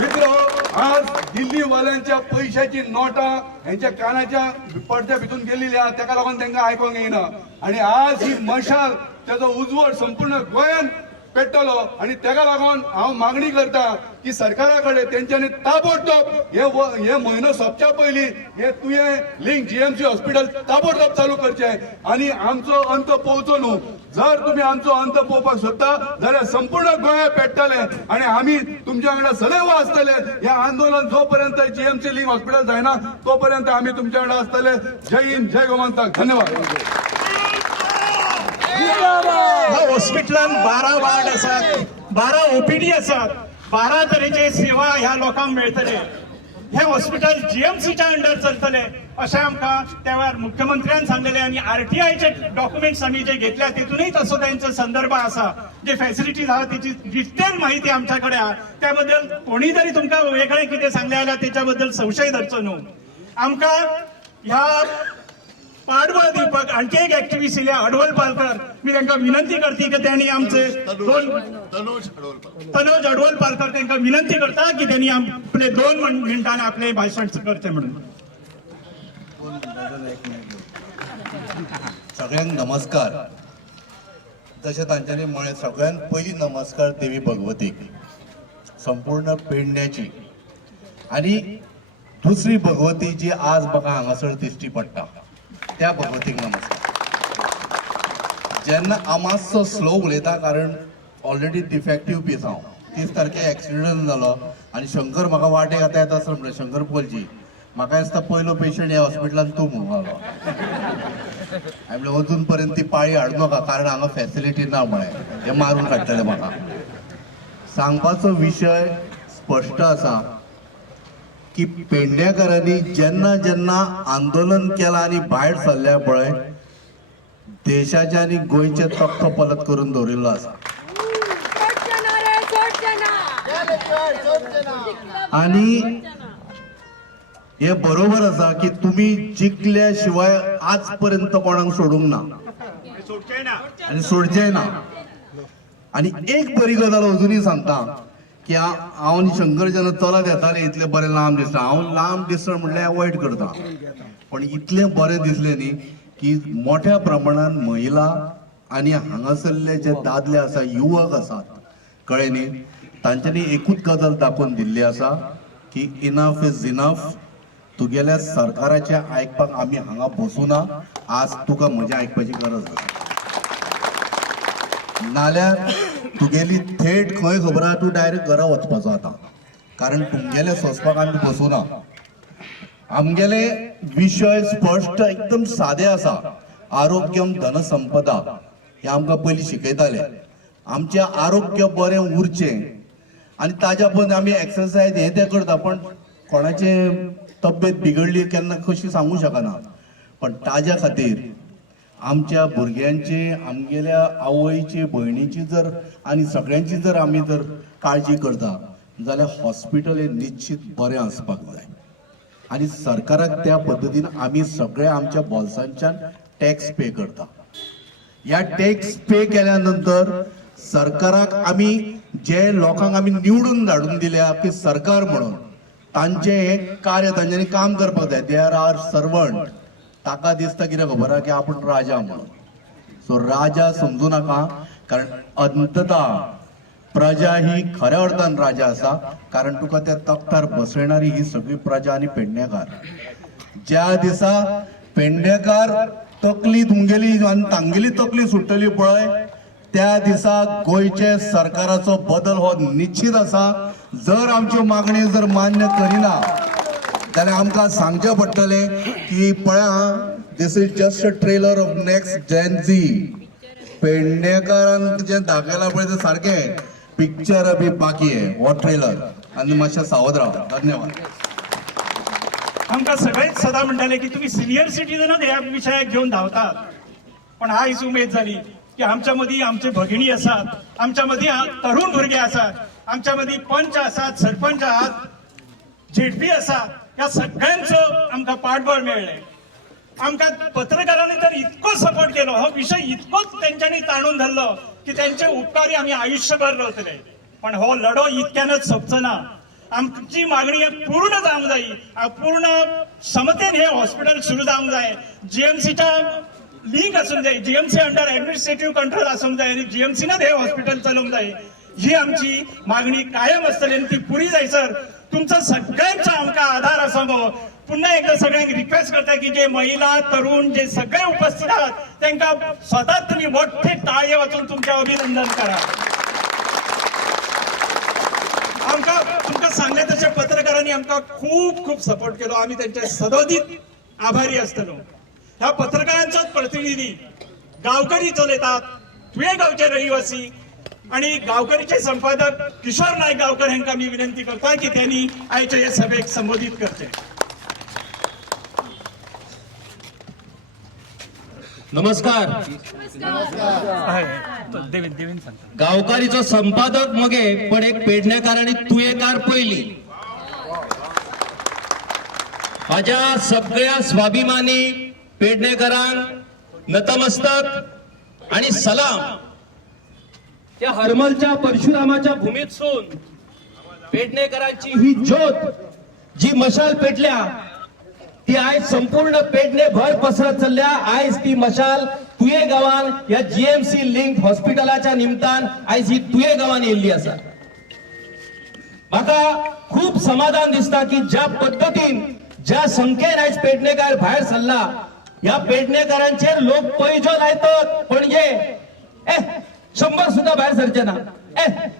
मित्र आज दिल्ली वाल्यांच्या पैशाची नोटा यांच्या कानाच्या पडद्या भितून गेलेली आहा ताका लागून तांकां आयकोंक येना. आणि आज ही मशाल त्याचो उजवड संपूर्ण गोंयान पेटतलो आणि ताका लागून हांव मागणी करता की सरकारा कडेन तेंच्यांनी ताबडतोब हे म्हयनो सोंपच्या पयलीं हे तुवें लिंक जीएमसी हॉस्पिटल ताबडतोब चालू करचें आणि आमचो अंत पोवचो न्हू. जर तुम्ही आमचो अंत पोवपाक सोदता जाल्यार संपूर्ण गोंया पेटतले आणि आमी तुमच्या वांगडा सदैव आसतले. हे आंदोलन जोपर्यंत जीएमसी लिंक हॉस्पिटल जायना तोपर्यंत आमी तुमच्या वांगडा आसतले. जय हिंद जय गोमंतक. धन्यवाद. ह्या हॉस्पिटलान 12 वार्ड आसात, 12 ओपीडी आसात, 12 तरेचे सेवा ह्या लोकांक मेळटले. हे हॉस्पिटल जीएमसीच्या अंडर चलतले अशें आमकां त्या वेळार मुख्यमंत्र्यान सांगलेले. आणि आरटीआयचे डॉक्युमेंट्स आमी जे घेतल्या तितूनय तसो त्यांचा संदर्भ आसा. जे फॅसिलिटीज आहा त्याची डिटेल माहिती आमच्या कडेन आहा. त्याबद्दल कोणी जरी तुमकां वेगळें कितें सांगलें जाल्यार त्याच्या बद्दल संशय धरचो न्हू. आमकां ह्या पाठबळ दिवपाक आणखी एक ऍक्टिव्हिस्ट येयल्या अडवल पालकर. मी तांकां विनंती करती की त्यांनी आमचे तनोज अडवल पालकर तांकां विनंती करता की त्यांनी आपले 2 मिनिटांनी आपले भाषण करचे म्हणून. सगळ्यांक नमस्कार. जशें तांच्यांनी म्हळें सगळ्यात पयली नमस्कार देवी भगवतीक संपूर्ण पेडण्याची. आणि दुसरी भगवती जी आज म्हाका हांगासर दिश्टी पडटा त्या भगवतीक नमस्कार. जेन्ना हांव मातसो स्लो उलयता कारण ऑलरेडी डिफेक्टीव पीस हांव. 30 तारखेक एक्सिडंट जालो आणि शंकर म्हाका वाटेक आतां येता आसलो म्हणटा शंकर पोलजी म्हाका दिसता पयलो पेशंट ह्या हॉस्पिटलान तूं म्हणून आलो. हांवें म्हणलें अजून पर्यंत ती पाळी हाडूं नाका कारण हांगा फॅसिलिटी ना म्हळें हे मारून काडटले म्हाका. सांगपाचो विशय स्पश्ट आसा की पेडणेकारांनी जेन्ना आंदोलन केलां आनी भायर सरल्या पळय देशाचे आनी गोंयचे तख्त पलत करून दवरिल्लो आसा. आणि हे बरोबर आसा की तुम्ही जिखल्या शिवाय आज पर्यंत कोणाक सोडूंक ना आणि सोडचेय ना. आणि एक बरी गजाल अजूनही सांगता की हांव आनी शंकर जेन्ना चलत येताले इतले बरें लांब दिसता. हांव लांब दिसता म्हटल्यार अवॉयड करता पण इतले बरें दिसले न्ही की मोठ्या प्रमाणात महिला आणि हांगासरले जे दादले आसा युवक आसात कळ्ळें न्ही तांच्यांनी एकूच गजाल दाखोवन दिल्ली आसा की इनफ इज इनफ. तुगेल्या सरकाराचे आयकपाक आमी हांगा बसूना. आज तुका म्हजें आयकपाची गरज आसा. नाल्यार तुगेली थेट खंय खबर आहा, तूं डायरेक्ट घरा वचपाचो आतां. कारण तुमगेले सोंसपाक आमी बसूना. आमगेले विशय स्पश्ट एकदम सादे आसा. आरोग्यम धनसंपदा हे आमकां पयलीं शिकयताले. आमचें आरोग्य बरें उरचें आनी ताज्या पयलीं आमी एक्सरसायज हे ते करता, पण कोणाचे तब्येत बिगडली केन्ना कशी सांगूं शकना. पण ताज्या खातीर आमच्या भुरग्यांचे, आमगेल्या आवयची, भयणीची जर आनी सगळ्यांची जर आमी जर काळजी करता जाल्यार हॉस्पिटल हे निश्चित बरें आसपाक जाय. आनी सरकाराक त्या पद्दतीन आमी सगळे आमच्या बोल्सांच्यान टॅक्स पे करता. ह्या टॅक्स पे केल्या नंतर सरकाराक आमी जे लोकांक आमी निवडून धाडून दिल्या की सरकार म्हणून, तांचे हे कार्य तांच्यांनी काम करपाक जाय. They are servant. ताका दिसता कितें खबर आहा की आपूण राजा म्हणून. सो राजा समजू नाका, कारण अंतता प्रजा ही खऱ्या अर्थान राजा आसा. कारण तुका त्या तख्तार बसयणारी ही सगळी प्रजा आनी पेडणेकार. ज्या दिसा पेडणेकार तकली तुमगेली आनी तांगेली तकली सुट्टली पळय, त्या दिसा गोंयचे सरकाराचो बदल हो निश्चित आसा. जर आमच्यो मागणी जर मान्य करिना जाल्यार आमकां सांगचें पडटलें की पळया, this is just a trailer of next Gen Z. पेडणेकारान जें दाखयलां पळय तें सारकें पिक्चर अभी बाकी आहे, हो ट्रेलर. आनी मातशें सावध राव. धन्यवाद. आमकां सगळेच सदां म्हणटाले की तुम्ही सिनियर सिटीजनच ह्या विशयाक घेऊन धांवतात. पण आयज उमेद जाली की आमच्या मदीं आमचे भगिनी आसात, आमच्या मदीं तरुण भुरगे आसात, आमच्या मदीं पंच आसात, सरपंच आहात, झेडपी आसात. ह्या सगळ्यांचो आमकां पाठबळ मेळ्ळें. आमकां पत्रकारांनी तर इतको सपोर्ट केलो, हो विषय इतकोच तेंच्यांनी ताणून धरलो की त्यांचे उपकारी आम्ही आयुष्यभर रावतले. पण हो लढो इतक्यानच सोंपचो ना. आमची मागणी पूर्ण जावंक जाय. पूर्ण क्षमतेन हे हॉस्पिटल सुरू जावंक जाय. जीएमसीच्या लिंक आसूंक जाय. जीएमसी अंडर ऍडमिनिस्ट्रेटिव्ह कंट्रोल आसूंक जाय आणि जीएमसीनच हे हॉस्पिटल चलोवंक जाय. ही आमची मागणी कायम आसतली आणि ती पुरी जायसर तुमचा सगळ्यांचा आमकां आधार आसावो. पुन्हा एकदा सगळ्यांक रिक्वेस्ट करता की जे महिला, तरुण जे सगळे उपस्थित आहात त्यांना स्वतःच तुम्ही मोठे टाळये वाजून तुमचे अभिनंदन करा. आमकां तुमकां सांगले तशें पत्रकारांनी आमकां खूप खूप सपोर्ट केलो. आम्ही त्यांचे सदोदित आभारी आसतलो. ह्या पत्रकारांचोच प्रतिनिधी गांवकरी चलयतात, तुये गांवचे रहिवासी आणि गांवकरीचे संपादक किशोर नायक गांवकर हांकां आमी विनंती करता की त्यांनी आयचे हे सभेक संबोधित करचे. नमस्कार. गावकारीचो संपादक मगे, पण एक पेडणेकार आणि तुयेकार पयली. माझ्या सगळ्या स्वाभिमानी पेडणेकारांक नतमस्तक आणि सलाम. त्या हरमलच्या परशुरामाच्या भूमीतसून पेडणेकरांची ही ज्योत जी मशाल पेटल्या ती आयज संपूर्ण पेडणे भर पसरत चल्ल्या. आयज ती मशाल तुये गावान या जीएमसी लिंक हॉस्पिटलाच्या निमतान आयज ही तुये गावान येयल्ली आसा. म्हाका खूप समाधान दिसता की ज्या पद्धतीन, ज्या संख्येन आयज पेडणेकार भायर सरला. ह्या पेडणेकारांचेर लोक पैजो लायतात, पणजे 100 सुद्धा बाहेर सरचे ना,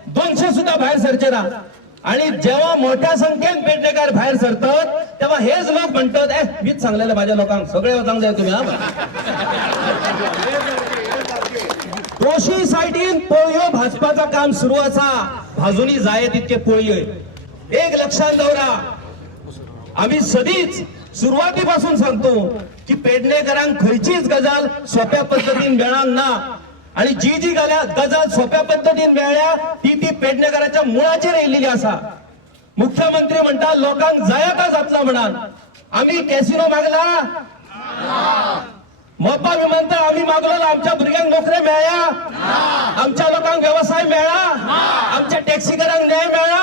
200 सुद्धा बाहेर सरचे ना. आणि जेव्हा मोठ्या संख्येन पेडणेकार बाहेर सरतात तेव्हा हेच लोक म्हणतात मीच सांगलेलं माझ्या लोकांक सगळे वचांक जाय तुम्ही. दोशी सायडीन पोळयो भाजपाचं काम सुरू आसा. भाजूनी जाय तितके पोळयो. एक लक्षात दवरा, आम्ही सदीच सुरुवातीपासून सांगतो की पेडणेकरांक खंयचीच गजाल सोप्या पद्धतीन मेळांक ना. आणि जी जी गजाल सोप्या पद्धतीन मेळ्ळ्या ती पेडणेकरांच्या मुळाचेर येयलेली आसा. मुख्यमंत्री म्हणटा लोकांक जाय तो जातलो म्हणान. आम्ही कॅसिनो मागला, मोपा विमानतळ आम्ही मागलो, आमच्या भुरग्यांक नोकऱ्यो मेळ्ळ्या, आमच्या लोकांक व्यवसाय मेळ्ळा, आमच्या टॅक्सीकारांक न्याय मेळ्ळा.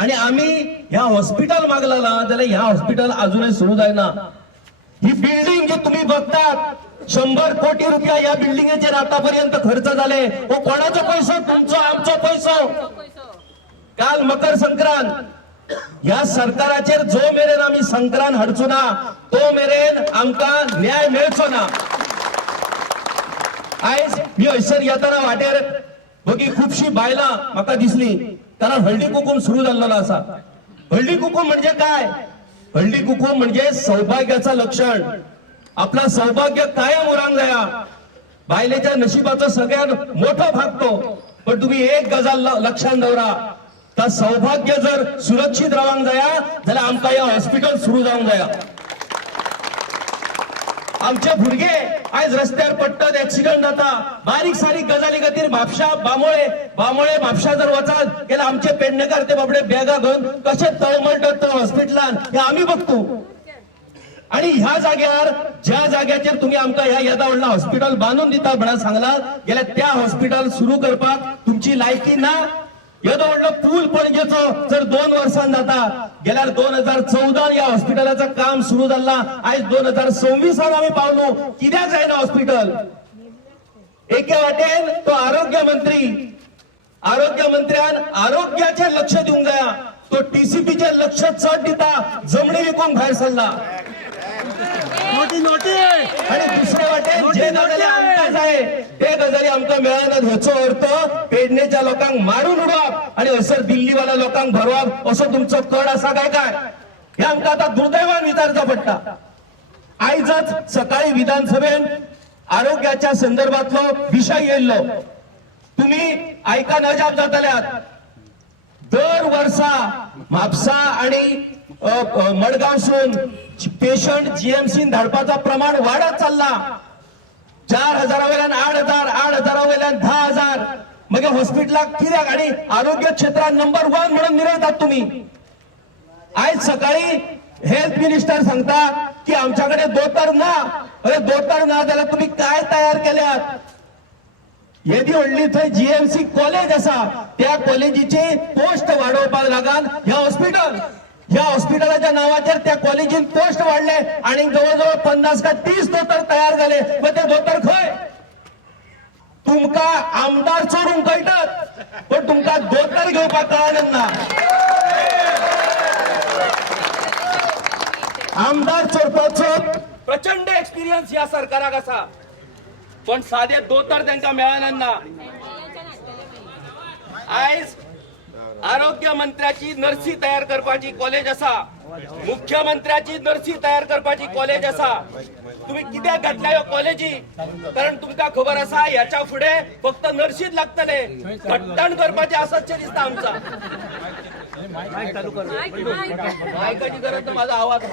आणि आम्ही ह्या हॉस्पिटल मागला जाल्यार ह्या हॉस्पिटल अजूनही सुरू जायना. ही बिल्डिंग जी तुम्ही बघतात 100 कोटी रुपया या बिल्डिंगेचेर आतापर्यंत खर्च झाले. हो कोणाचो पैसो? तुमचो, आमचो पैसो. काल मकर संक्रांत ह्या सरकाराचेर जो मेरेन आमी संक्रांत हाडचो ना तो मेरेन आमकां न्याय मेळचो ना. आयज मी हयसर येताना वाटेर बगी खुबशी बायलां म्हाका दिसली, कारण हळदी कुकूम सुरू जाल्लो आसा. हळदी कुकूम म्हणजे काय? हळदी कुकूम म्हणजे सौभाग्याचं लक्षण. आपला सौभाग्य कायम उरांक जाया. बायलेच्या नशिबाचो सगळ्यात मोठो भाग तो. पण तुम्ही एक गजाल लक्षात दवरा, तर सौभाग्य जर सुरक्षित रावंक जाया जाल्यार आमकां हे हॉस्पिटल सुरू जावंक जाया. आमचे भुरगे आयज रस्त्यार पडटात, ऍक्सिडेंट जाता, बारीक सारीक गजाली खातीर म्हापशा बामोळे म्हापशा जर वचात जाल्यार आमचे पेडणेकार ते बाबडे बॅगा घेवन कशे तळमळटात हॉस्पिटलान हे आमी बघतो. आणि ह्या जाग्यार ज्या जाग्याचेर तुम्ही आमकां ह्या येदा व्हडला हॉस्पिटल बांदून दिता म्हणून सांगलात, जाल्यार त्या हॉस्पिटल सुरू करपाक तुमची लायकी ना. येदो व्हडलो पूल पणजेचो जर 2 वर्सां जाता गेल्यार 2014 या हॉस्पिटलाचं काम सुरू जाल्ला. आयज 2026 आमी पावलो. कित्याक जायना हॉस्पिटल? एके वाटेन तो आरोग्य मंत्र्यान आरोग्याचेर लक्ष दिवंक जाया, तो टीसीपीचेर लक्ष चड दिता, जमणी विकूंक भायर सरला. आणि दुसरे वाटेन जे गजाली आमकां जाय ते गजाली आमकां मेळनात. हेचो अर्थ पेडणेच्या लोकांक मारून उडोवप आणि हयसर दिल्लीवाल्या लोकांक भरवप असो तुमचो कड आसा काय? हे आमकां आतां दुर्दैवान विचारचा पडटा. आयजच सकाळी विधानसभेन आरोग्याच्या संदर्भातलो विषय येयल्लो. तुम्ही आयकान अजाप जातल्यात. दर वर्सा म्हापसा आणि मडगांवसून पेशंट जीएमसीन धाडपाचं प्रमाण वाढत चालला. 4,000 वयल्यान 8,000, 8,000 वयल्यान 10,000. मग हॉस्पिटलाक कित्याक? आणि आरोग्य क्षेत्रात नंबर 1 म्हणून मिरयतात तुम्ही. आज सकाळी हेल्थ मिनिस्टर सांगता की आमच्याकडे दोतर ना. अरे दोतर ना जाल्यार तुम्ही काय तयार केल्यात? येदी व्हडली थंय जीएमसी कॉलेज असा, त्या कॉलेजीचे पोस्ट वाडोवपाक लागून ह्या हॉस्पिटलाच्या नावाचेर त्या कॉलेजीन पोस्ट वाढले आणि जवळजवळ 50 का 30 दोतर तयार झाले. पण ते दोतर खंय? तुमका आमदार चोरूंक कळटात, पण तुमका दोतर घेवपाक कळना ना. आमदार चोरपाचो प्रचंड एक्सपिरियन्स या सरकाराक आसा, पण साधे दोतर तांकां मेळना ना. आयज आरोग्य मंत्र्याची नर्सी तयार करपाची कॉलेज असा, मुख्यमंत्र्याची नर्सी तयार करपाची कॉलेज असा. तुम्ही कित्याक घातल्या ह्यो कॉलेजी? कारण तुमकां खबर आसा ह्याच्या फुडे फक्त नर्सीच लागतले, घट्टण करपाचे आसतशें दिसता आमचा. मायकाची गरज ना, माझा आवाज.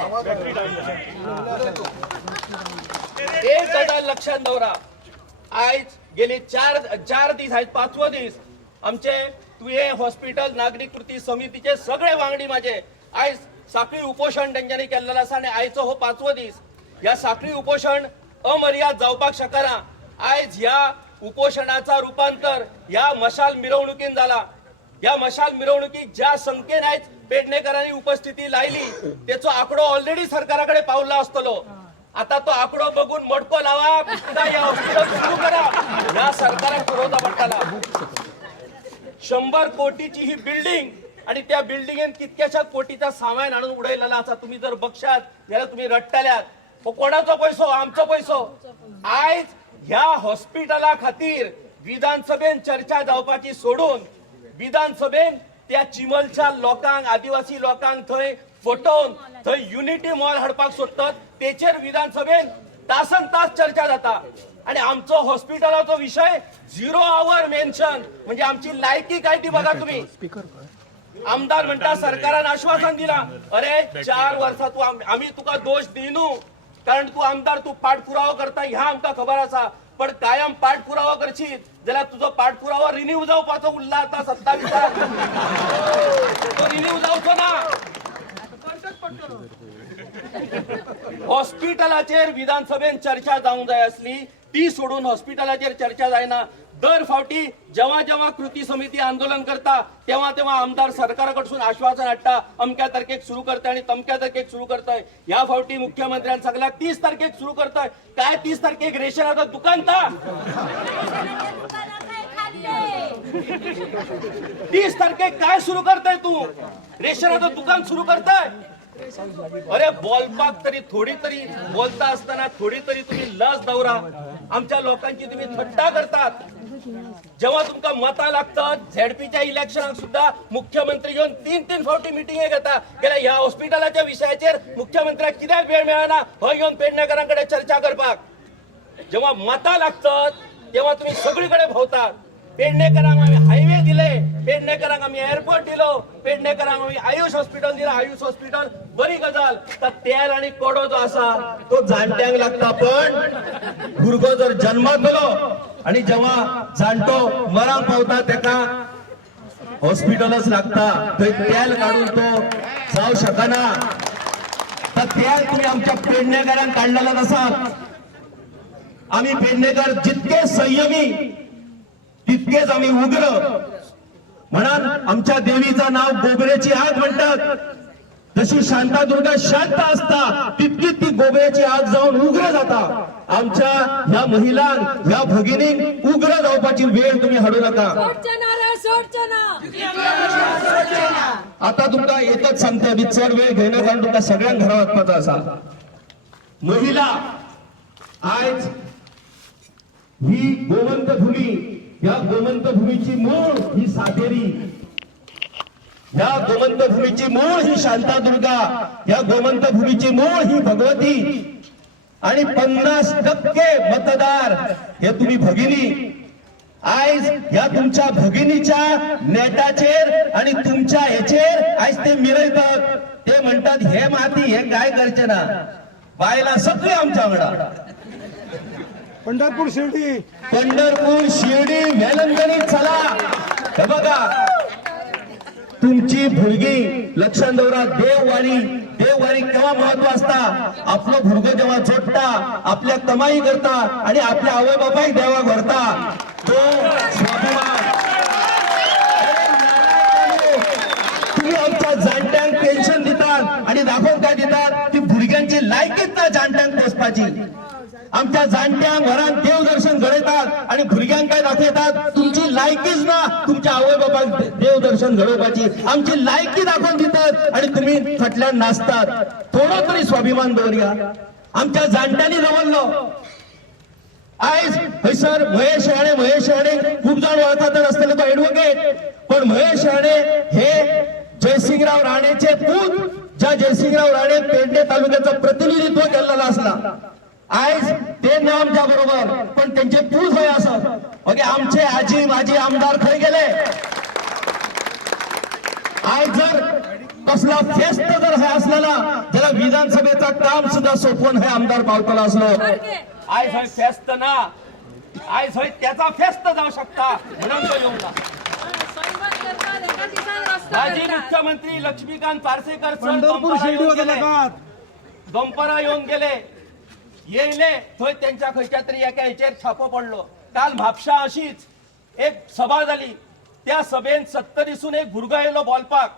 एक गजाल लक्षात दवरा, आयज गेली 4 दीस, आयज 5वो दीस आमचे तुये हॉस्पिटल नागरिक कृती समितीचे सगळे वांगडी माझे आयज साखळी उपोषण तेंच्यांनी केल्लें आसा आणि आयचो हो 5वो दीस. ह्या साखळी उपोषण अमर्याद जावपाक शकना. आयज ह्या उपोषणाचा रूपांतर ह्या मशाल मिरवणुकीन जाला. ह्या मशाल मिरवणुकीक ज्या संख्येन आयज पेडणेकरांनी उपस्थिती लायली तेचो आंकडो ऑलरेडी सरकाराकडे पावला आसतलो. आता तो आंकडो बघून मडको लावा, ह्या हॉस्पिटल सुरू करा, ह्या सरकाराक ठरवता पडटला. 100 कोटीची ही बिल्डिंग आणि त्या बिल्डिंगेन कितक्याशा कोटीचा सामान आणून उडयलेला असा. तुम्ही जर बघशात जाल्यार तुम्ही रडटल्यात. कोणाचो पैसो? आमचो पैसो. आयज ह्या हॉस्पिटला खातीर विधानसभेन चर्चा जावपाची सोडून विधानसभेन त्या चिमलच्या लोकांक, आदिवासी लोकांक थंय फटोवन थंय युनिटी मॉल हाडपाक सोदतात. तेचेर विधानसभेन तासन तास चर्चा जाता. आणि आमचो हॉस्पिटलाचो विषय 0 आवर मेन्शन. म्हणजे आमची लायकी काय ती बघा तुम्ही. आमदार म्हणता सरकारान आश्वासन दिला. अरे 4 वर्सां तू आम्ही तुका दोष दिनू, कारण तू आमदार, तू पाठपुरावो करता ह्या आमकां खबर आसा. पण कायम पाठपुरावो करशीत जाल्यार तुजो पाठपुरावो रिन्यू जावपाचो उरला आता 27 तो रिन्यू जावचो ना. हॉस्पिटलाचेर विधानसभेन चर्चा जावंक जाय असली, ती सोडून हॉस्पिटलाचेर चर्चा जायना. दर फावटी जेव्हा कृती समिती आंदोलन करता तेव्हा आमदार सरकाराकडसून आश्वासन हाडटा अमक्या तारखेक सुरू करताय आणि तमक्या तारखेक सुरू करताय. ह्या फावटी मुख्यमंत्र्यान सांगला 30 तारखेक सुरू करताय. काय 30 तारखेक रेशनाचं दुकान ता? 30 तारखेक काय सुरू करताय तू? रेशनाचं दुकान सुरू करताय? अरे बोलपाक तरी थोडी तरी बोलता असताना थोडी तरी तुम्ही लस दौरा. आमच्या लोकांची तुम्ही थट्टा करतात. जेव्हा तुमका मता लागतात झेडपीच्या इलेक्शनाक सुद्धा मुख्यमंत्री घेऊन 3-3 फावटी मिटिंग घेता. गेल्या ह्या हॉस्पिटलाच्या विषयाचेर मुख्यमंत्र्याक कित्याक वेळ मेळना हो घेऊन पेडणेकरांकडे चर्चा करपाक. जेव्हा मता लागतात तेव्हा तुम्ही सगळीकडे भोवतात. पेडणेकरांक आम्ही हायवे दिले, पेडणेकरांक आम्ही एअरपोर्ट दिलो, पेडणेकरांक आम्ही आयुष हॉस्पिटल दिलं. आयुष हॉस्पिटल बरी गजाल. तर तेल आणि कोडो जो असा तो जाणट्यांक लागता. पण भुरगो जर जन्मात येलो आणि जेव्हा जाणटो मरांक पावता तेका हॉस्पिटलच लागता. थंय तेल काढून तो जाऊ शकना. तर तेल तुम्ही आमच्या पेडणेकरांक काढलेलं नसात. आम्ही पेडणेकर जितके संयमी तितकेच आम्ही उग्र. म्हणून आमच्या देवीचं नाव गोबऱ्याची आग म्हणतात. जशी शांतादुर्गा शांत असता तितकी ती गोबऱ्याची आग जाऊन उग्र जाता. आमच्या ह्या महिलांक ह्या भगिनींक उग्र जावपाची वेळ तुम्ही हाडू नका. आता तुमका एकच सांगते, मी चड वेळ घेणं कारण तुमका सगळ्यांक घरा वचपाचं असा. महिला आज ही गोमंत भूमी, या गोमंत भूमीची मूळ ही सातेरी, या गोमंत भूमीची मूळ ही शांतादुर्गा, या गोमंत भूमीची मूळ ही भगवती. आणि 50% मतदार हे तुम्ही भगिनी. आज या तुमच्या भगिनीच्या नेटाचेर आणि तुमच्या ह्याचेर आज ते मिरयतात. ते म्हणतात हे माती हे काय करचे ना. बायला सगळे आमच्या वांगडा. पंढरपूर शिर्डी वेलंकणी चला. हे बघा तुमची भुरगी लक्षात दवरा. देववारी केव्हा महत्व असता. आपलं भुरगं जेव्हा जोडता, आपल्या कमाई करता आणि आपल्या आवय बापाक देवा घडता तो स्वाभिमान. तुम्ही आमच्या जाणट्यांक पेन्शन दितात आणि दाखवून काय दितात ती भुरग्यांची लायकीच ना जाणट्यांक पोचपाची. आमच्या जाणट्यांक घरात देवदर्शन घडयतात आणि भुरग्यांक काय दाखवतात तुमची लायकीच ना तुमच्या आवय बापाक देवदर्शन घडवपाची. आमची लायकी दाखवून दितात आणि तुम्ही फाटल्यान नाचतात. थोडं तरी स्वाभिमान दवरया. आमच्या जाणट्यांनी जवळलो. आज हयसर महेश राणे खूप जण वळखात असताना तो ऍडव्होकेट. पण महेश राणे हे जयसिंगराव राणेचे पूत. ज्या जयसिंगराव राणे पेडणे तालुक्याचं प्रतिनिधित्व केलेलं असला. आज ते नाव आमच्या बरोबर पण त्यांचे पूत होय असं. ओके आमचे आजी माझी आमदार खंय गेले. आज जर कसला फेस्त जर हे असलेला त्याला विधानसभेचं काम सुद्धा सोपवून हे आमदार पावतला असलो. आज हय फेस्त ना. आज हय त्याचा फेस्त जाऊ शकता म्हणून तो येऊन ना. माजी मुख्यमंत्री लक्ष्मीकांत पार्सेकर दोंपरा येऊन गेले. येयले थंय त्यांच्या खंयच्या तरी एका हेचेर छापो पडलो. काल म्हापशा अशीच एक सभा झाली. त्या सभेन 70 दिसून एक भुरगो येयलो बोलपाक.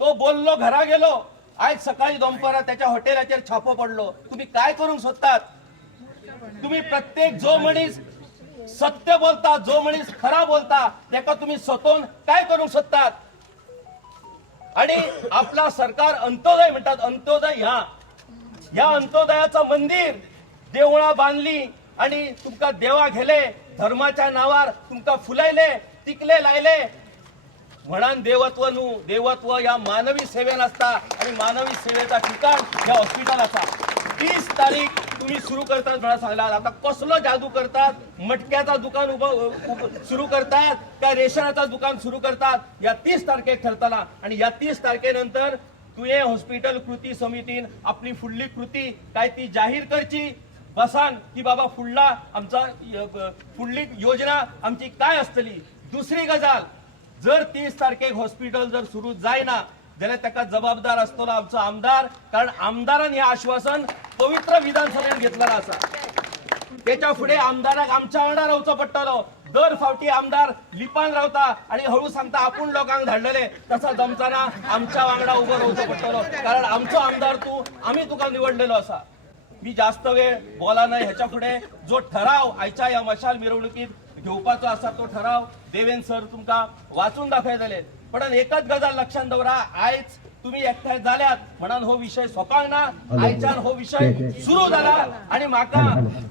तो बोललो घरा गेलो. आज सकाळी दोंपरा त्याच्या हॉटेलाचेर छापो पडलो. तुम्ही काय करूंक सोदतात. तुम्ही प्रत्येक जो मनीस सत्य बोलता, जो मनीस खरा बोलता त्याका तुम्ही सतोन काय करूंक सोदतात. आणि आपला सरकार अंत्योदय म्हणतात. अंत्योदय ह्या अंत्योदयाचं मंदिर देवळा बांधली आणि तुमका देवा गेले. धर्माच्या नावार तुमका फुलायले तिकले लायले. म्हणून देवत्व या मानवी सेवेन असता आणि मानवी सेवेचा ठिकाण या हॉस्पिटल असा. 30 तारीख तुम्ही सुरू करतात मला सांगला. आता कसलो जादू करतात. मटक्याचा दुकान सुरू करतात का रेशनाचं दुकान सुरू करतात या 30 तारखेक ठरताना. आणि या 30 तारखेनंतर तुये हॉस्पिटल कृती समितीन आपली फुडली कृती काय ती जाहीर करची बसान की बाबा फुडला आमचा फुडली योजना आमची काय असतली. दुसरी गजाल जर 30 तारखेक हॉस्पिटल जर सुरू जायना जाल्यार ताका जबाबदार असतलो आमचो आमदार. कारण आमदारान हे आश्वासन पवित्र विधानसभेत घेतलेलं असा. त्याच्या पुढे आमदाराक आमच्या वांगडा रावचो पडटलो. दर फावटी आमदार लिपान रावता आणि हळू सांगता आपण लोकांक धाडलेले. तसा जमताना आमच्या वांगडा उभं रावचो पडटलो. कारण आमचो आमदार तू आम्ही तुका निवडलेलो असा. मी जास्त वेळ बोला नाही. ह्याच्या पुढे जो ठराव आयच्या या मशाल मिरवणुकीत घेवपाचो आसा तो ठराव देवेंद्र सर तुमकां वाचून दाखयतले. पण एकच गजाल लक्षात दवरा, आयज तुम्ही एकठांय जाल्यात म्हणून हो विषय सोंपाक ना. आयच्यान हो विषय सुरू जाला आणि म्हाका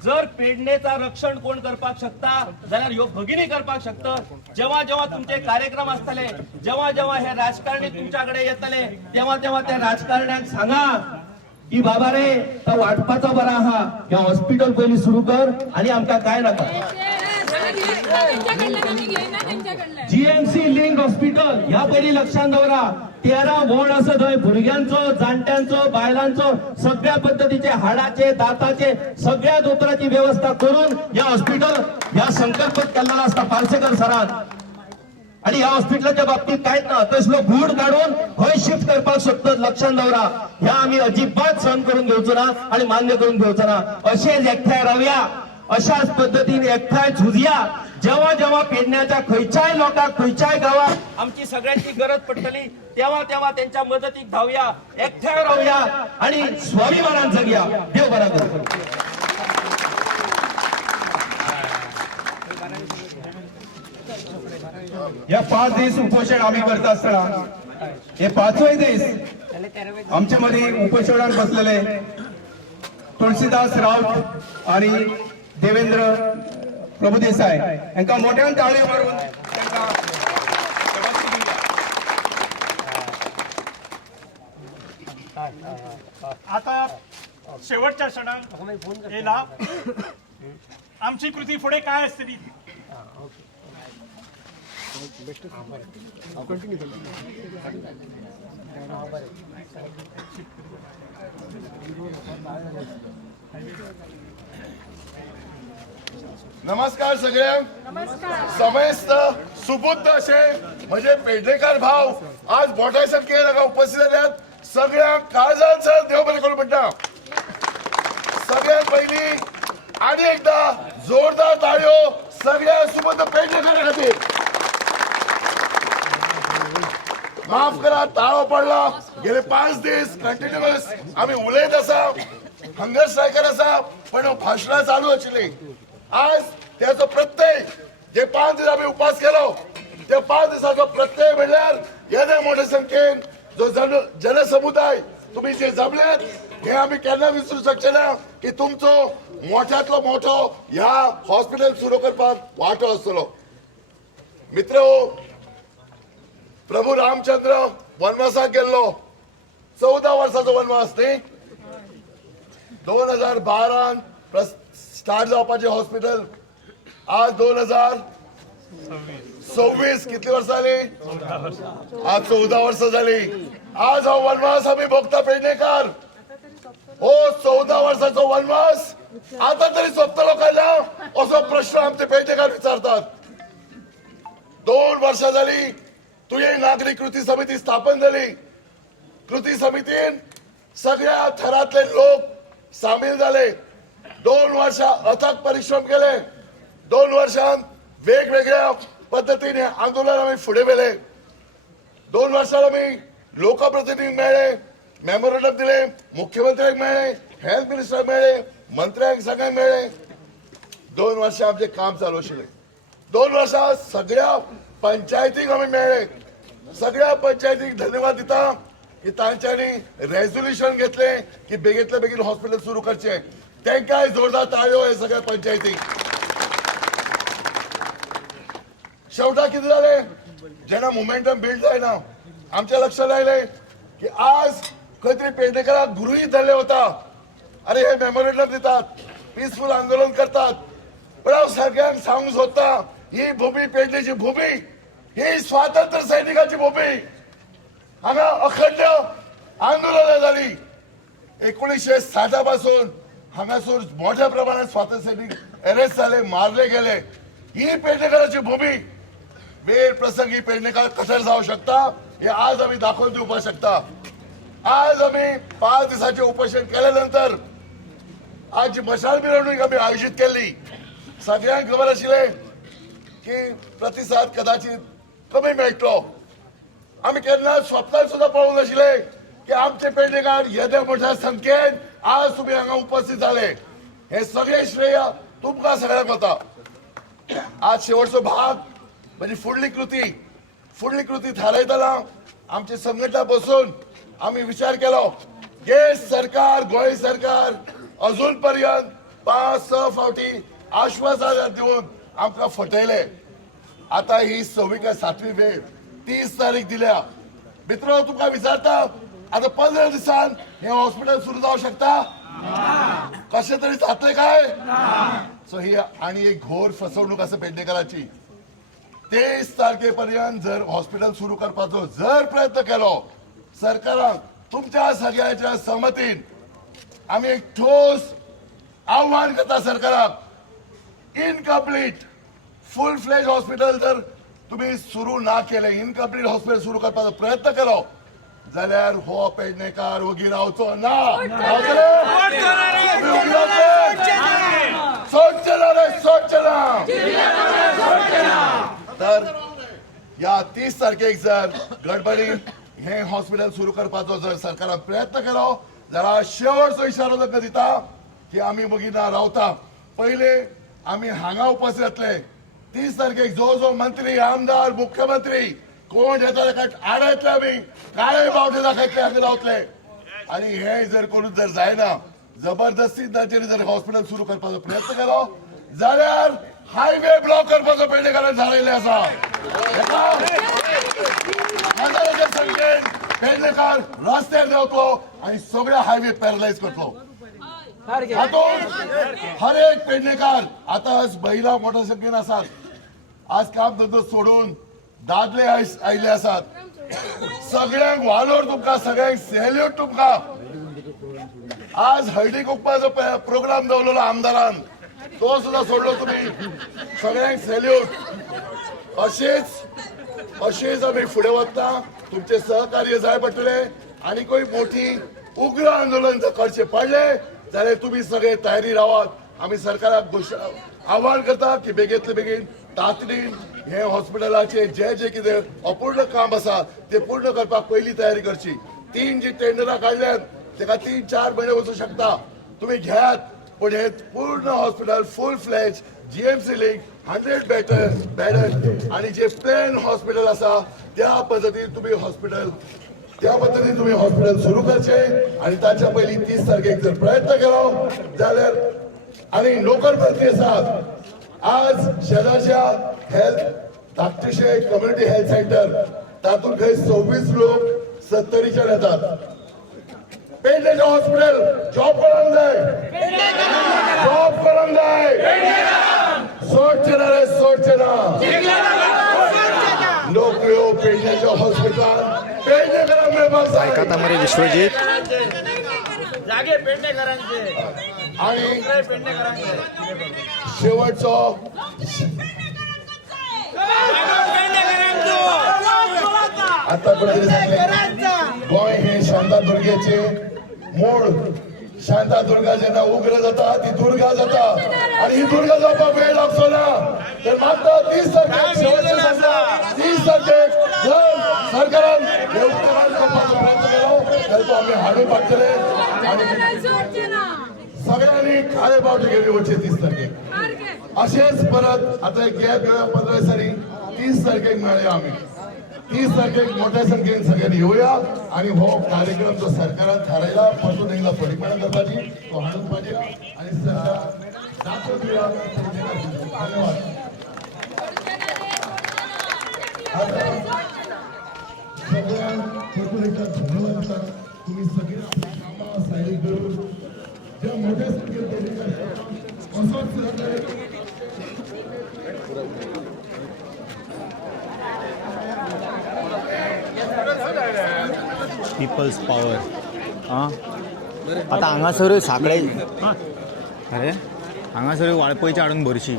जर पेडणेचा रक्षण कोण करपाक शकता जाल्यार ह्यो भगिनी करपाक शकता. जेव्हा जेव्हा तुमचे कार्यक्रम आसतले, जेव्हा जेव्हा हे राजकारणी तुमच्याकडे येतले, तेव्हा तेव्हा त्या राजकारण्यांक सांगा की बाबा रे तो वाटपाचो बरा आहा, हे हॉस्पिटल पयलीं सुरू कर आणि आमकां काय नाका. जीएमसी लिंक हॉस्पिटल ह्या पयलीं लक्षात दवरा. 13 वॉर्ड आसा थंय, भुरग्यांचो, जाणट्यांचो, बायलांचो सगळ्या पद्धतीचे हाडाचे, दाताचे सगळ्या दोतोराची व्यवस्था करून ह्या हॉस्पिटल ह्या संकल्पत केल्लो आसता पार्सेकर सरान. आणि ह्या हॉस्पिटलाच्या बाबतीत कांयच ना, तसलो गूड काढून हय शिफ्ट करपाक सोदतात. लक्षात दवरा, ह्या आमी अजिबात सहन करून घेवचो ना आणि मान्य करून घेवचो ना. अशेंच एकठांय रावया, अशाच पद्धतीने एकठांय झुजया. जेव्हा जेव्हा पेडण्याच्या खंयच्याय लोकांक, खंयच्याय गावात आमची सगळ्यांची गरज पडटली, तेव्हा तेव्हा त्यांच्या मदतीक धावया, एकठांय रावया आणि स्वाभिमानान जगया. देव बरा करूं. या 5 दीस उपोषण आम्ही करत असताना हे 5य दीस आमच्या मध्ये उपोषणात बसलेले तुळशीदास राऊत आणि देवेंद्र प्रभुदेसाय यांना मोठ्यान टाळी मारून आता शेवटच्या क्षणात येला आमची कृती पुढे काय असतली. नमस्कार सगळ्यांक. समस्त सुबुद्ध असे म्हणजे पेडणेकर भाव आज मोठ्या संख्येन हांगा उपस्थित जाल्यात. सगळ्यांक काळजान सर देव बरें करूं म्हणटा. सगळ्यांत पयलीं आनी एकदा जोरदार ताळयो सगळ्या सुबुद्ध पेडणेकरां खातीर. माफ करा ताळो पडला. गेले 5 दीस कंटिन्युअस आम्ही उलयत आसा, हंगर स्ट्रायकर आसा, पण भाशणां चालू आशिल्ली. आज त्याचो प्रत्यय जे 5 दीस आम्ही उपास केलो, त्या 5 दिसाचो प्रत्यय म्हणल्यार येदे मोठ्या संख्येन जो जनसमुदाय तुम्ही जे जमल्यात, हे आम्ही केन्ना विसरू शकचे ना की तुमचो मोठ्यातलो मोठो ह्या हॉस्पिटल सुरू करपाक वाटो आसतलो. मित्र, प्रभू रामचंद्र वनवासाक गेल्लो, 14 वर्साचो वनवास न्ही. 2012 स्टार्ट जावपाचें हॉस्पिटल, आज 2026 कितली वर्सां जाली? आज 14 वर्सां जाली. आज हो वनवास आमी भोगता पेडणेकार. हो 14 वर्साचो वनवास आता तरी सोंपतलो काय ना असो प्रश्न आमचे पेडणेकार विचारतात. 2 वर्सां जाली तुवें नागरी कृती समिती स्थापन जाली. कृती समितीन सगळ्या थरांतले लोक सामील झाले. 2 वर्सां अथक परिश्रम केले. 2 वर्षांत वेगवेगळ्या पद्धतीने आंदोलन आम्ही फुडें व्हेले. 2 वर्सां आमी लोकप्रतिनिधींक मेळ्ळे, मेमोरंडम दिले, मुख्यमंत्र्यांक मेळ्ळे, हेल्थ मिनिस्टराक मेळ्ळे, मंत्र्यांक सगळ्यांक मेळ्ळे. 2 वर्सां आमचें काम चालू आशिल्लें. 2 वर्सां सगळ्या पंचायतीक आमी मेळ्ळे. सगळ्या पंचायतीक धन्यवाद दिता की तांच्यांनी रेझोल्युशन घेतले की बेगीतल्या बेगीन हॉस्पिटल सुरू करचे. तांकांय जोरदार ताळयो हे सगळ्या पंचायतीक. शेवटाक कितें जालें, जेन्ना मोमेंटम बिल्ड जायना, आमच्या लक्षात आयलें की आज खंय तरी पेडणेकरांक गृहीत धरले वता. अरे हे मेमोरेंडम दितात, पीसफुल आंदोलन करतात, पण हांव सगळ्यांक सांगूंक सोदता, ही भूमी पेडणेची भूमी, ही स्वातंत्र्य सैनिकांची भूमी. हांगा अखंड आंदोलनां जाली. 1960 पासून हांगासर मोठ्या प्रमाणात स्वातंत्र्य सैनिक अरेस्ट जाले, मारले गेले. ही पेडणेकरांची भूमी. वेळ प्रसंगी पेडणेकर कशें जावं शकता हे आज आम्ही दाखवून दिवपाक शकता. आज आम्ही 5 दिसाचे उपोषण केल्यानंतर आज जी मशाल मिरवणूक आम्ही आयोजित केली, सगळ्यांक खबर आशिल्लें की प्रतिसाद कदाचित कमी मेळटलो. आम्ही केन्ना स्वप्नांत सुद्धा पळोवंक नाशिल्ले की आमचे पेडणेकार येद्या मोठ्या संख्येन आज तुम्ही हांगा उपस्थित झाले. हे सगळे श्रेय तुमकां सगळ्यांक वता. आज शेवटचो भाग म्हणजे फुडली कृती थारायतना आमची संघटना बसून आम्ही विचार केलो हे सरकार गोंय सरकार अजून पर्यंत 5-6 फावटी आश्वासन दिवन आमकां फटयले. आता ही 6वी काय 7वी वेळ 30 तारीख दिल्या. मित्र तुमकां विचारता आता 15 दिसान हे हॉस्पिटल सुरू जावं शकता? कशें तरी जातले काय? सो ही आणि एक घोर फसवणूक आसा पेडणेकरांची. 23 तारखेपर्यंत जर हॉस्पिटल सुरू करपाचो जर प्रयत्न केलो सरकारान तुमच्या सगळ्याच्या सहमतीन आम्ही एक ठोस आव्हान करता सरकाराक इनकम्प्लीट फुल फ्लेज हॉस्पिटल जर तुम्ही सुरू ना केले इनकम्प्लीट हॉस्पिटल सुरू करपाचो प्रयत्न केलो जाल्यार हो पेडणेकार वगीर रावचो ना. तर या 30 तारखेक जर गडबडीन हे हॉस्पिटल सुरू करपाचो जर सरकारान प्रयत्न केलो जाल्यार शेवटचो इशारो ताका दिता की आमी बगीना रावता. पहिले आमी हांगा उपस्थित जातले 30 तारखेक जो मंत्री आमदार मुख्यमंत्री कोण येता ताका आडयतले आमी काळे बावटे दाखयतले आमी रावतले. आणि हे जर करून जर जायना जबरदस्ती तांच्यानी जर हॉस्पिटल सुरू करपाचो प्रयत्न केलो जाल्यार हायवे ब्लॉक करपाचो पेडणेकारान थारायल्ले आसा. हजारांच्या संख्येन पेडणेकार रस्त्यार देंवतलो आनी सगळे हायवे पॅरलायज करतलो. हातूंत हर एक पेडणेकार आतां महिला मोठ्या संख्येन आसात. आज काम धंदो सोडून दादले आयिल्ले आसात. सगळ्यांक वालोर तुमकां सगळ्यांक सॅल्यूट तुमकां. आज हळदी कुंकमाचो प्रोग्राम दवरलो आमदारान तो सुद्धा सोडलो तुम्ही. सगळ्यांक सॅल्यूट. अशेच आमी फुडें वता. तुमचे सहकार्य जाय पडटले आनीकूय मोठी उग्र आंदोलन जर करचे पडले जाल्यार तुम्ही सगळे तयारी रावात. आमी सरकाराक आव्हान करता की बेगींतले बेगीन तातडीन हे हॉस्पिटलाचे जे कितें अपूर्ण काम आसा ते पूर्ण करपाक पयली तयारी करची. 3 जी टेंडरां काडल्यात तेका 3-4 महिने वचूं शकता. तुम्ही घेयात पण हे पूर्ण हॉस्पिटल फुल फ्लेज जीएमसी लिंक 100 बेड आणि जे प्लेन हॉस्पिटल आसा त्या पद्धतीन तुम्ही हॉस्पिटल सुरू करचे. आणि ताच्या पयली 30 तारखेक जर प्रयत्न केलो जाल्यार आणि नोकर भरती आसात. आज शेजारच्या हेल्थ धाकटेशे कम्युनिटी हेल्थ सेंटर तातूंत खंय 26 लोक 70च्यान येतात. पेडणेचे हॉस्पिटल जॉब करूंक जाय. सोडचे ना रे सोडचे ना. नोकऱ्यो पेडणेच्या हॉस्पिटल पेडणेकरांक मेळपाक जाय. ऐकाता मरे विश्वजीत जागे पेडणेकरांचे आणि शेवटचो आता गोंय हे शांतादुर्गेचे मूळ. शांतादुर्गा जेन्ना उग्र जाता ती दुर्गा जाता आणि ही दुर्गा जावपाक वेळ लागचो ना. तर मात्र 30 तारखेक शेवटचे सांगता 30 तारखेक जर सरकारान हे उपक्रम करपाचो प्रयत्न केलो जाल्यार तो आमी हाडून काडटले आणि सगळ्यांनी काळे बावटे घेवन येवचे 30 तारखेक. अशेंच परत आता एक गॅप घेवया 15 दिसांनी 30 तारखेक मेळया आमी. 30 तारखेक मोठ्या संख्येन सगळ्यांनी येवया आणि हो कार्यक्रम जो सरकारान थारायला परतून एकदा फळीपणां करपाची तो हाडून पाहिजे आणि धन्यवाद. सगळ्यांक परतून एकदा धन्यवाद दिता. तुम्ही सगळे आपली कामां सायडीक करून ज्या मोठ्या संख्येन पीपल्स पॉवर. आता हांगासर साकडे अरे हांगासर वाळपयचे हाडून भरशी.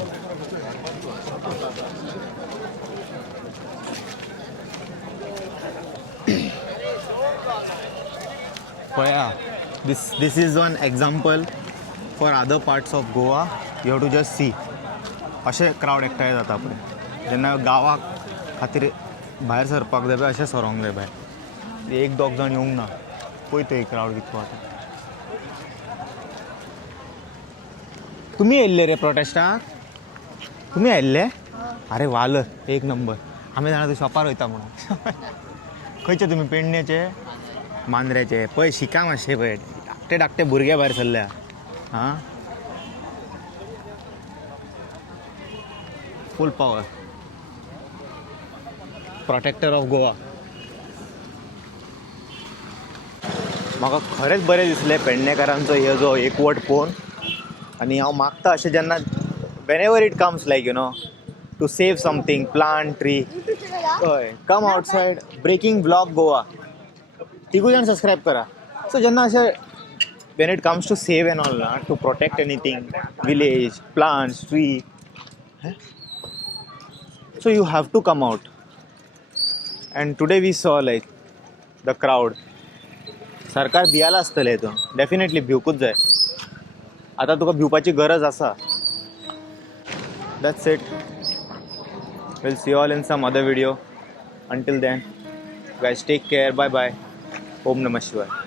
पळया this is one example for other parts of Goa. You have to just see अशे क्रावड एकठांय जाता पळय. जेन्ना गांवाक खातीर भायर सरपाक जाय पळय अशें सरोंक जाय भायर. 1-2 जाण येवंक ना. पळय तो एक क्रावड कितको आतां. तुमी येयल्ले रे प्रोटेस्टाक? तुम्ही आयल्ले? अरे वाल एक नंबर. आम्ही जाणा शॉपार वयता म्हणून. खंयचे तुम्ही पेडण्याचे मांद्र्याचे पळय शिका मातशे पळय धाकटे धाकटे भुरगे भायर सरल्या. हां फूल पॉवर प्रोटेक्टर ऑफ गोवा. म्हाका खरेंच बरें दिसलें पेडणेकारांचो हे जो एकवट पळोवन. आनी हांव मागता अशें जेन्ना whenever it comes like to save something, plant tree, come outside, breaking vlog Goa, तिगूय जाण subscribe करा. So जेन्ना अशें when it comes to save and all, to protect anything, village, plants, tree, so you have to come out. And today we saw like the crowd. सरकार भियाला आसतलें हितून definitely भिवूंकूच जाय. आतां तुका भिवपाची गरज आसा. That's it. We'll see you all in some other video. Until then, guys, take care. Bye bye. Om Namah Shivaya.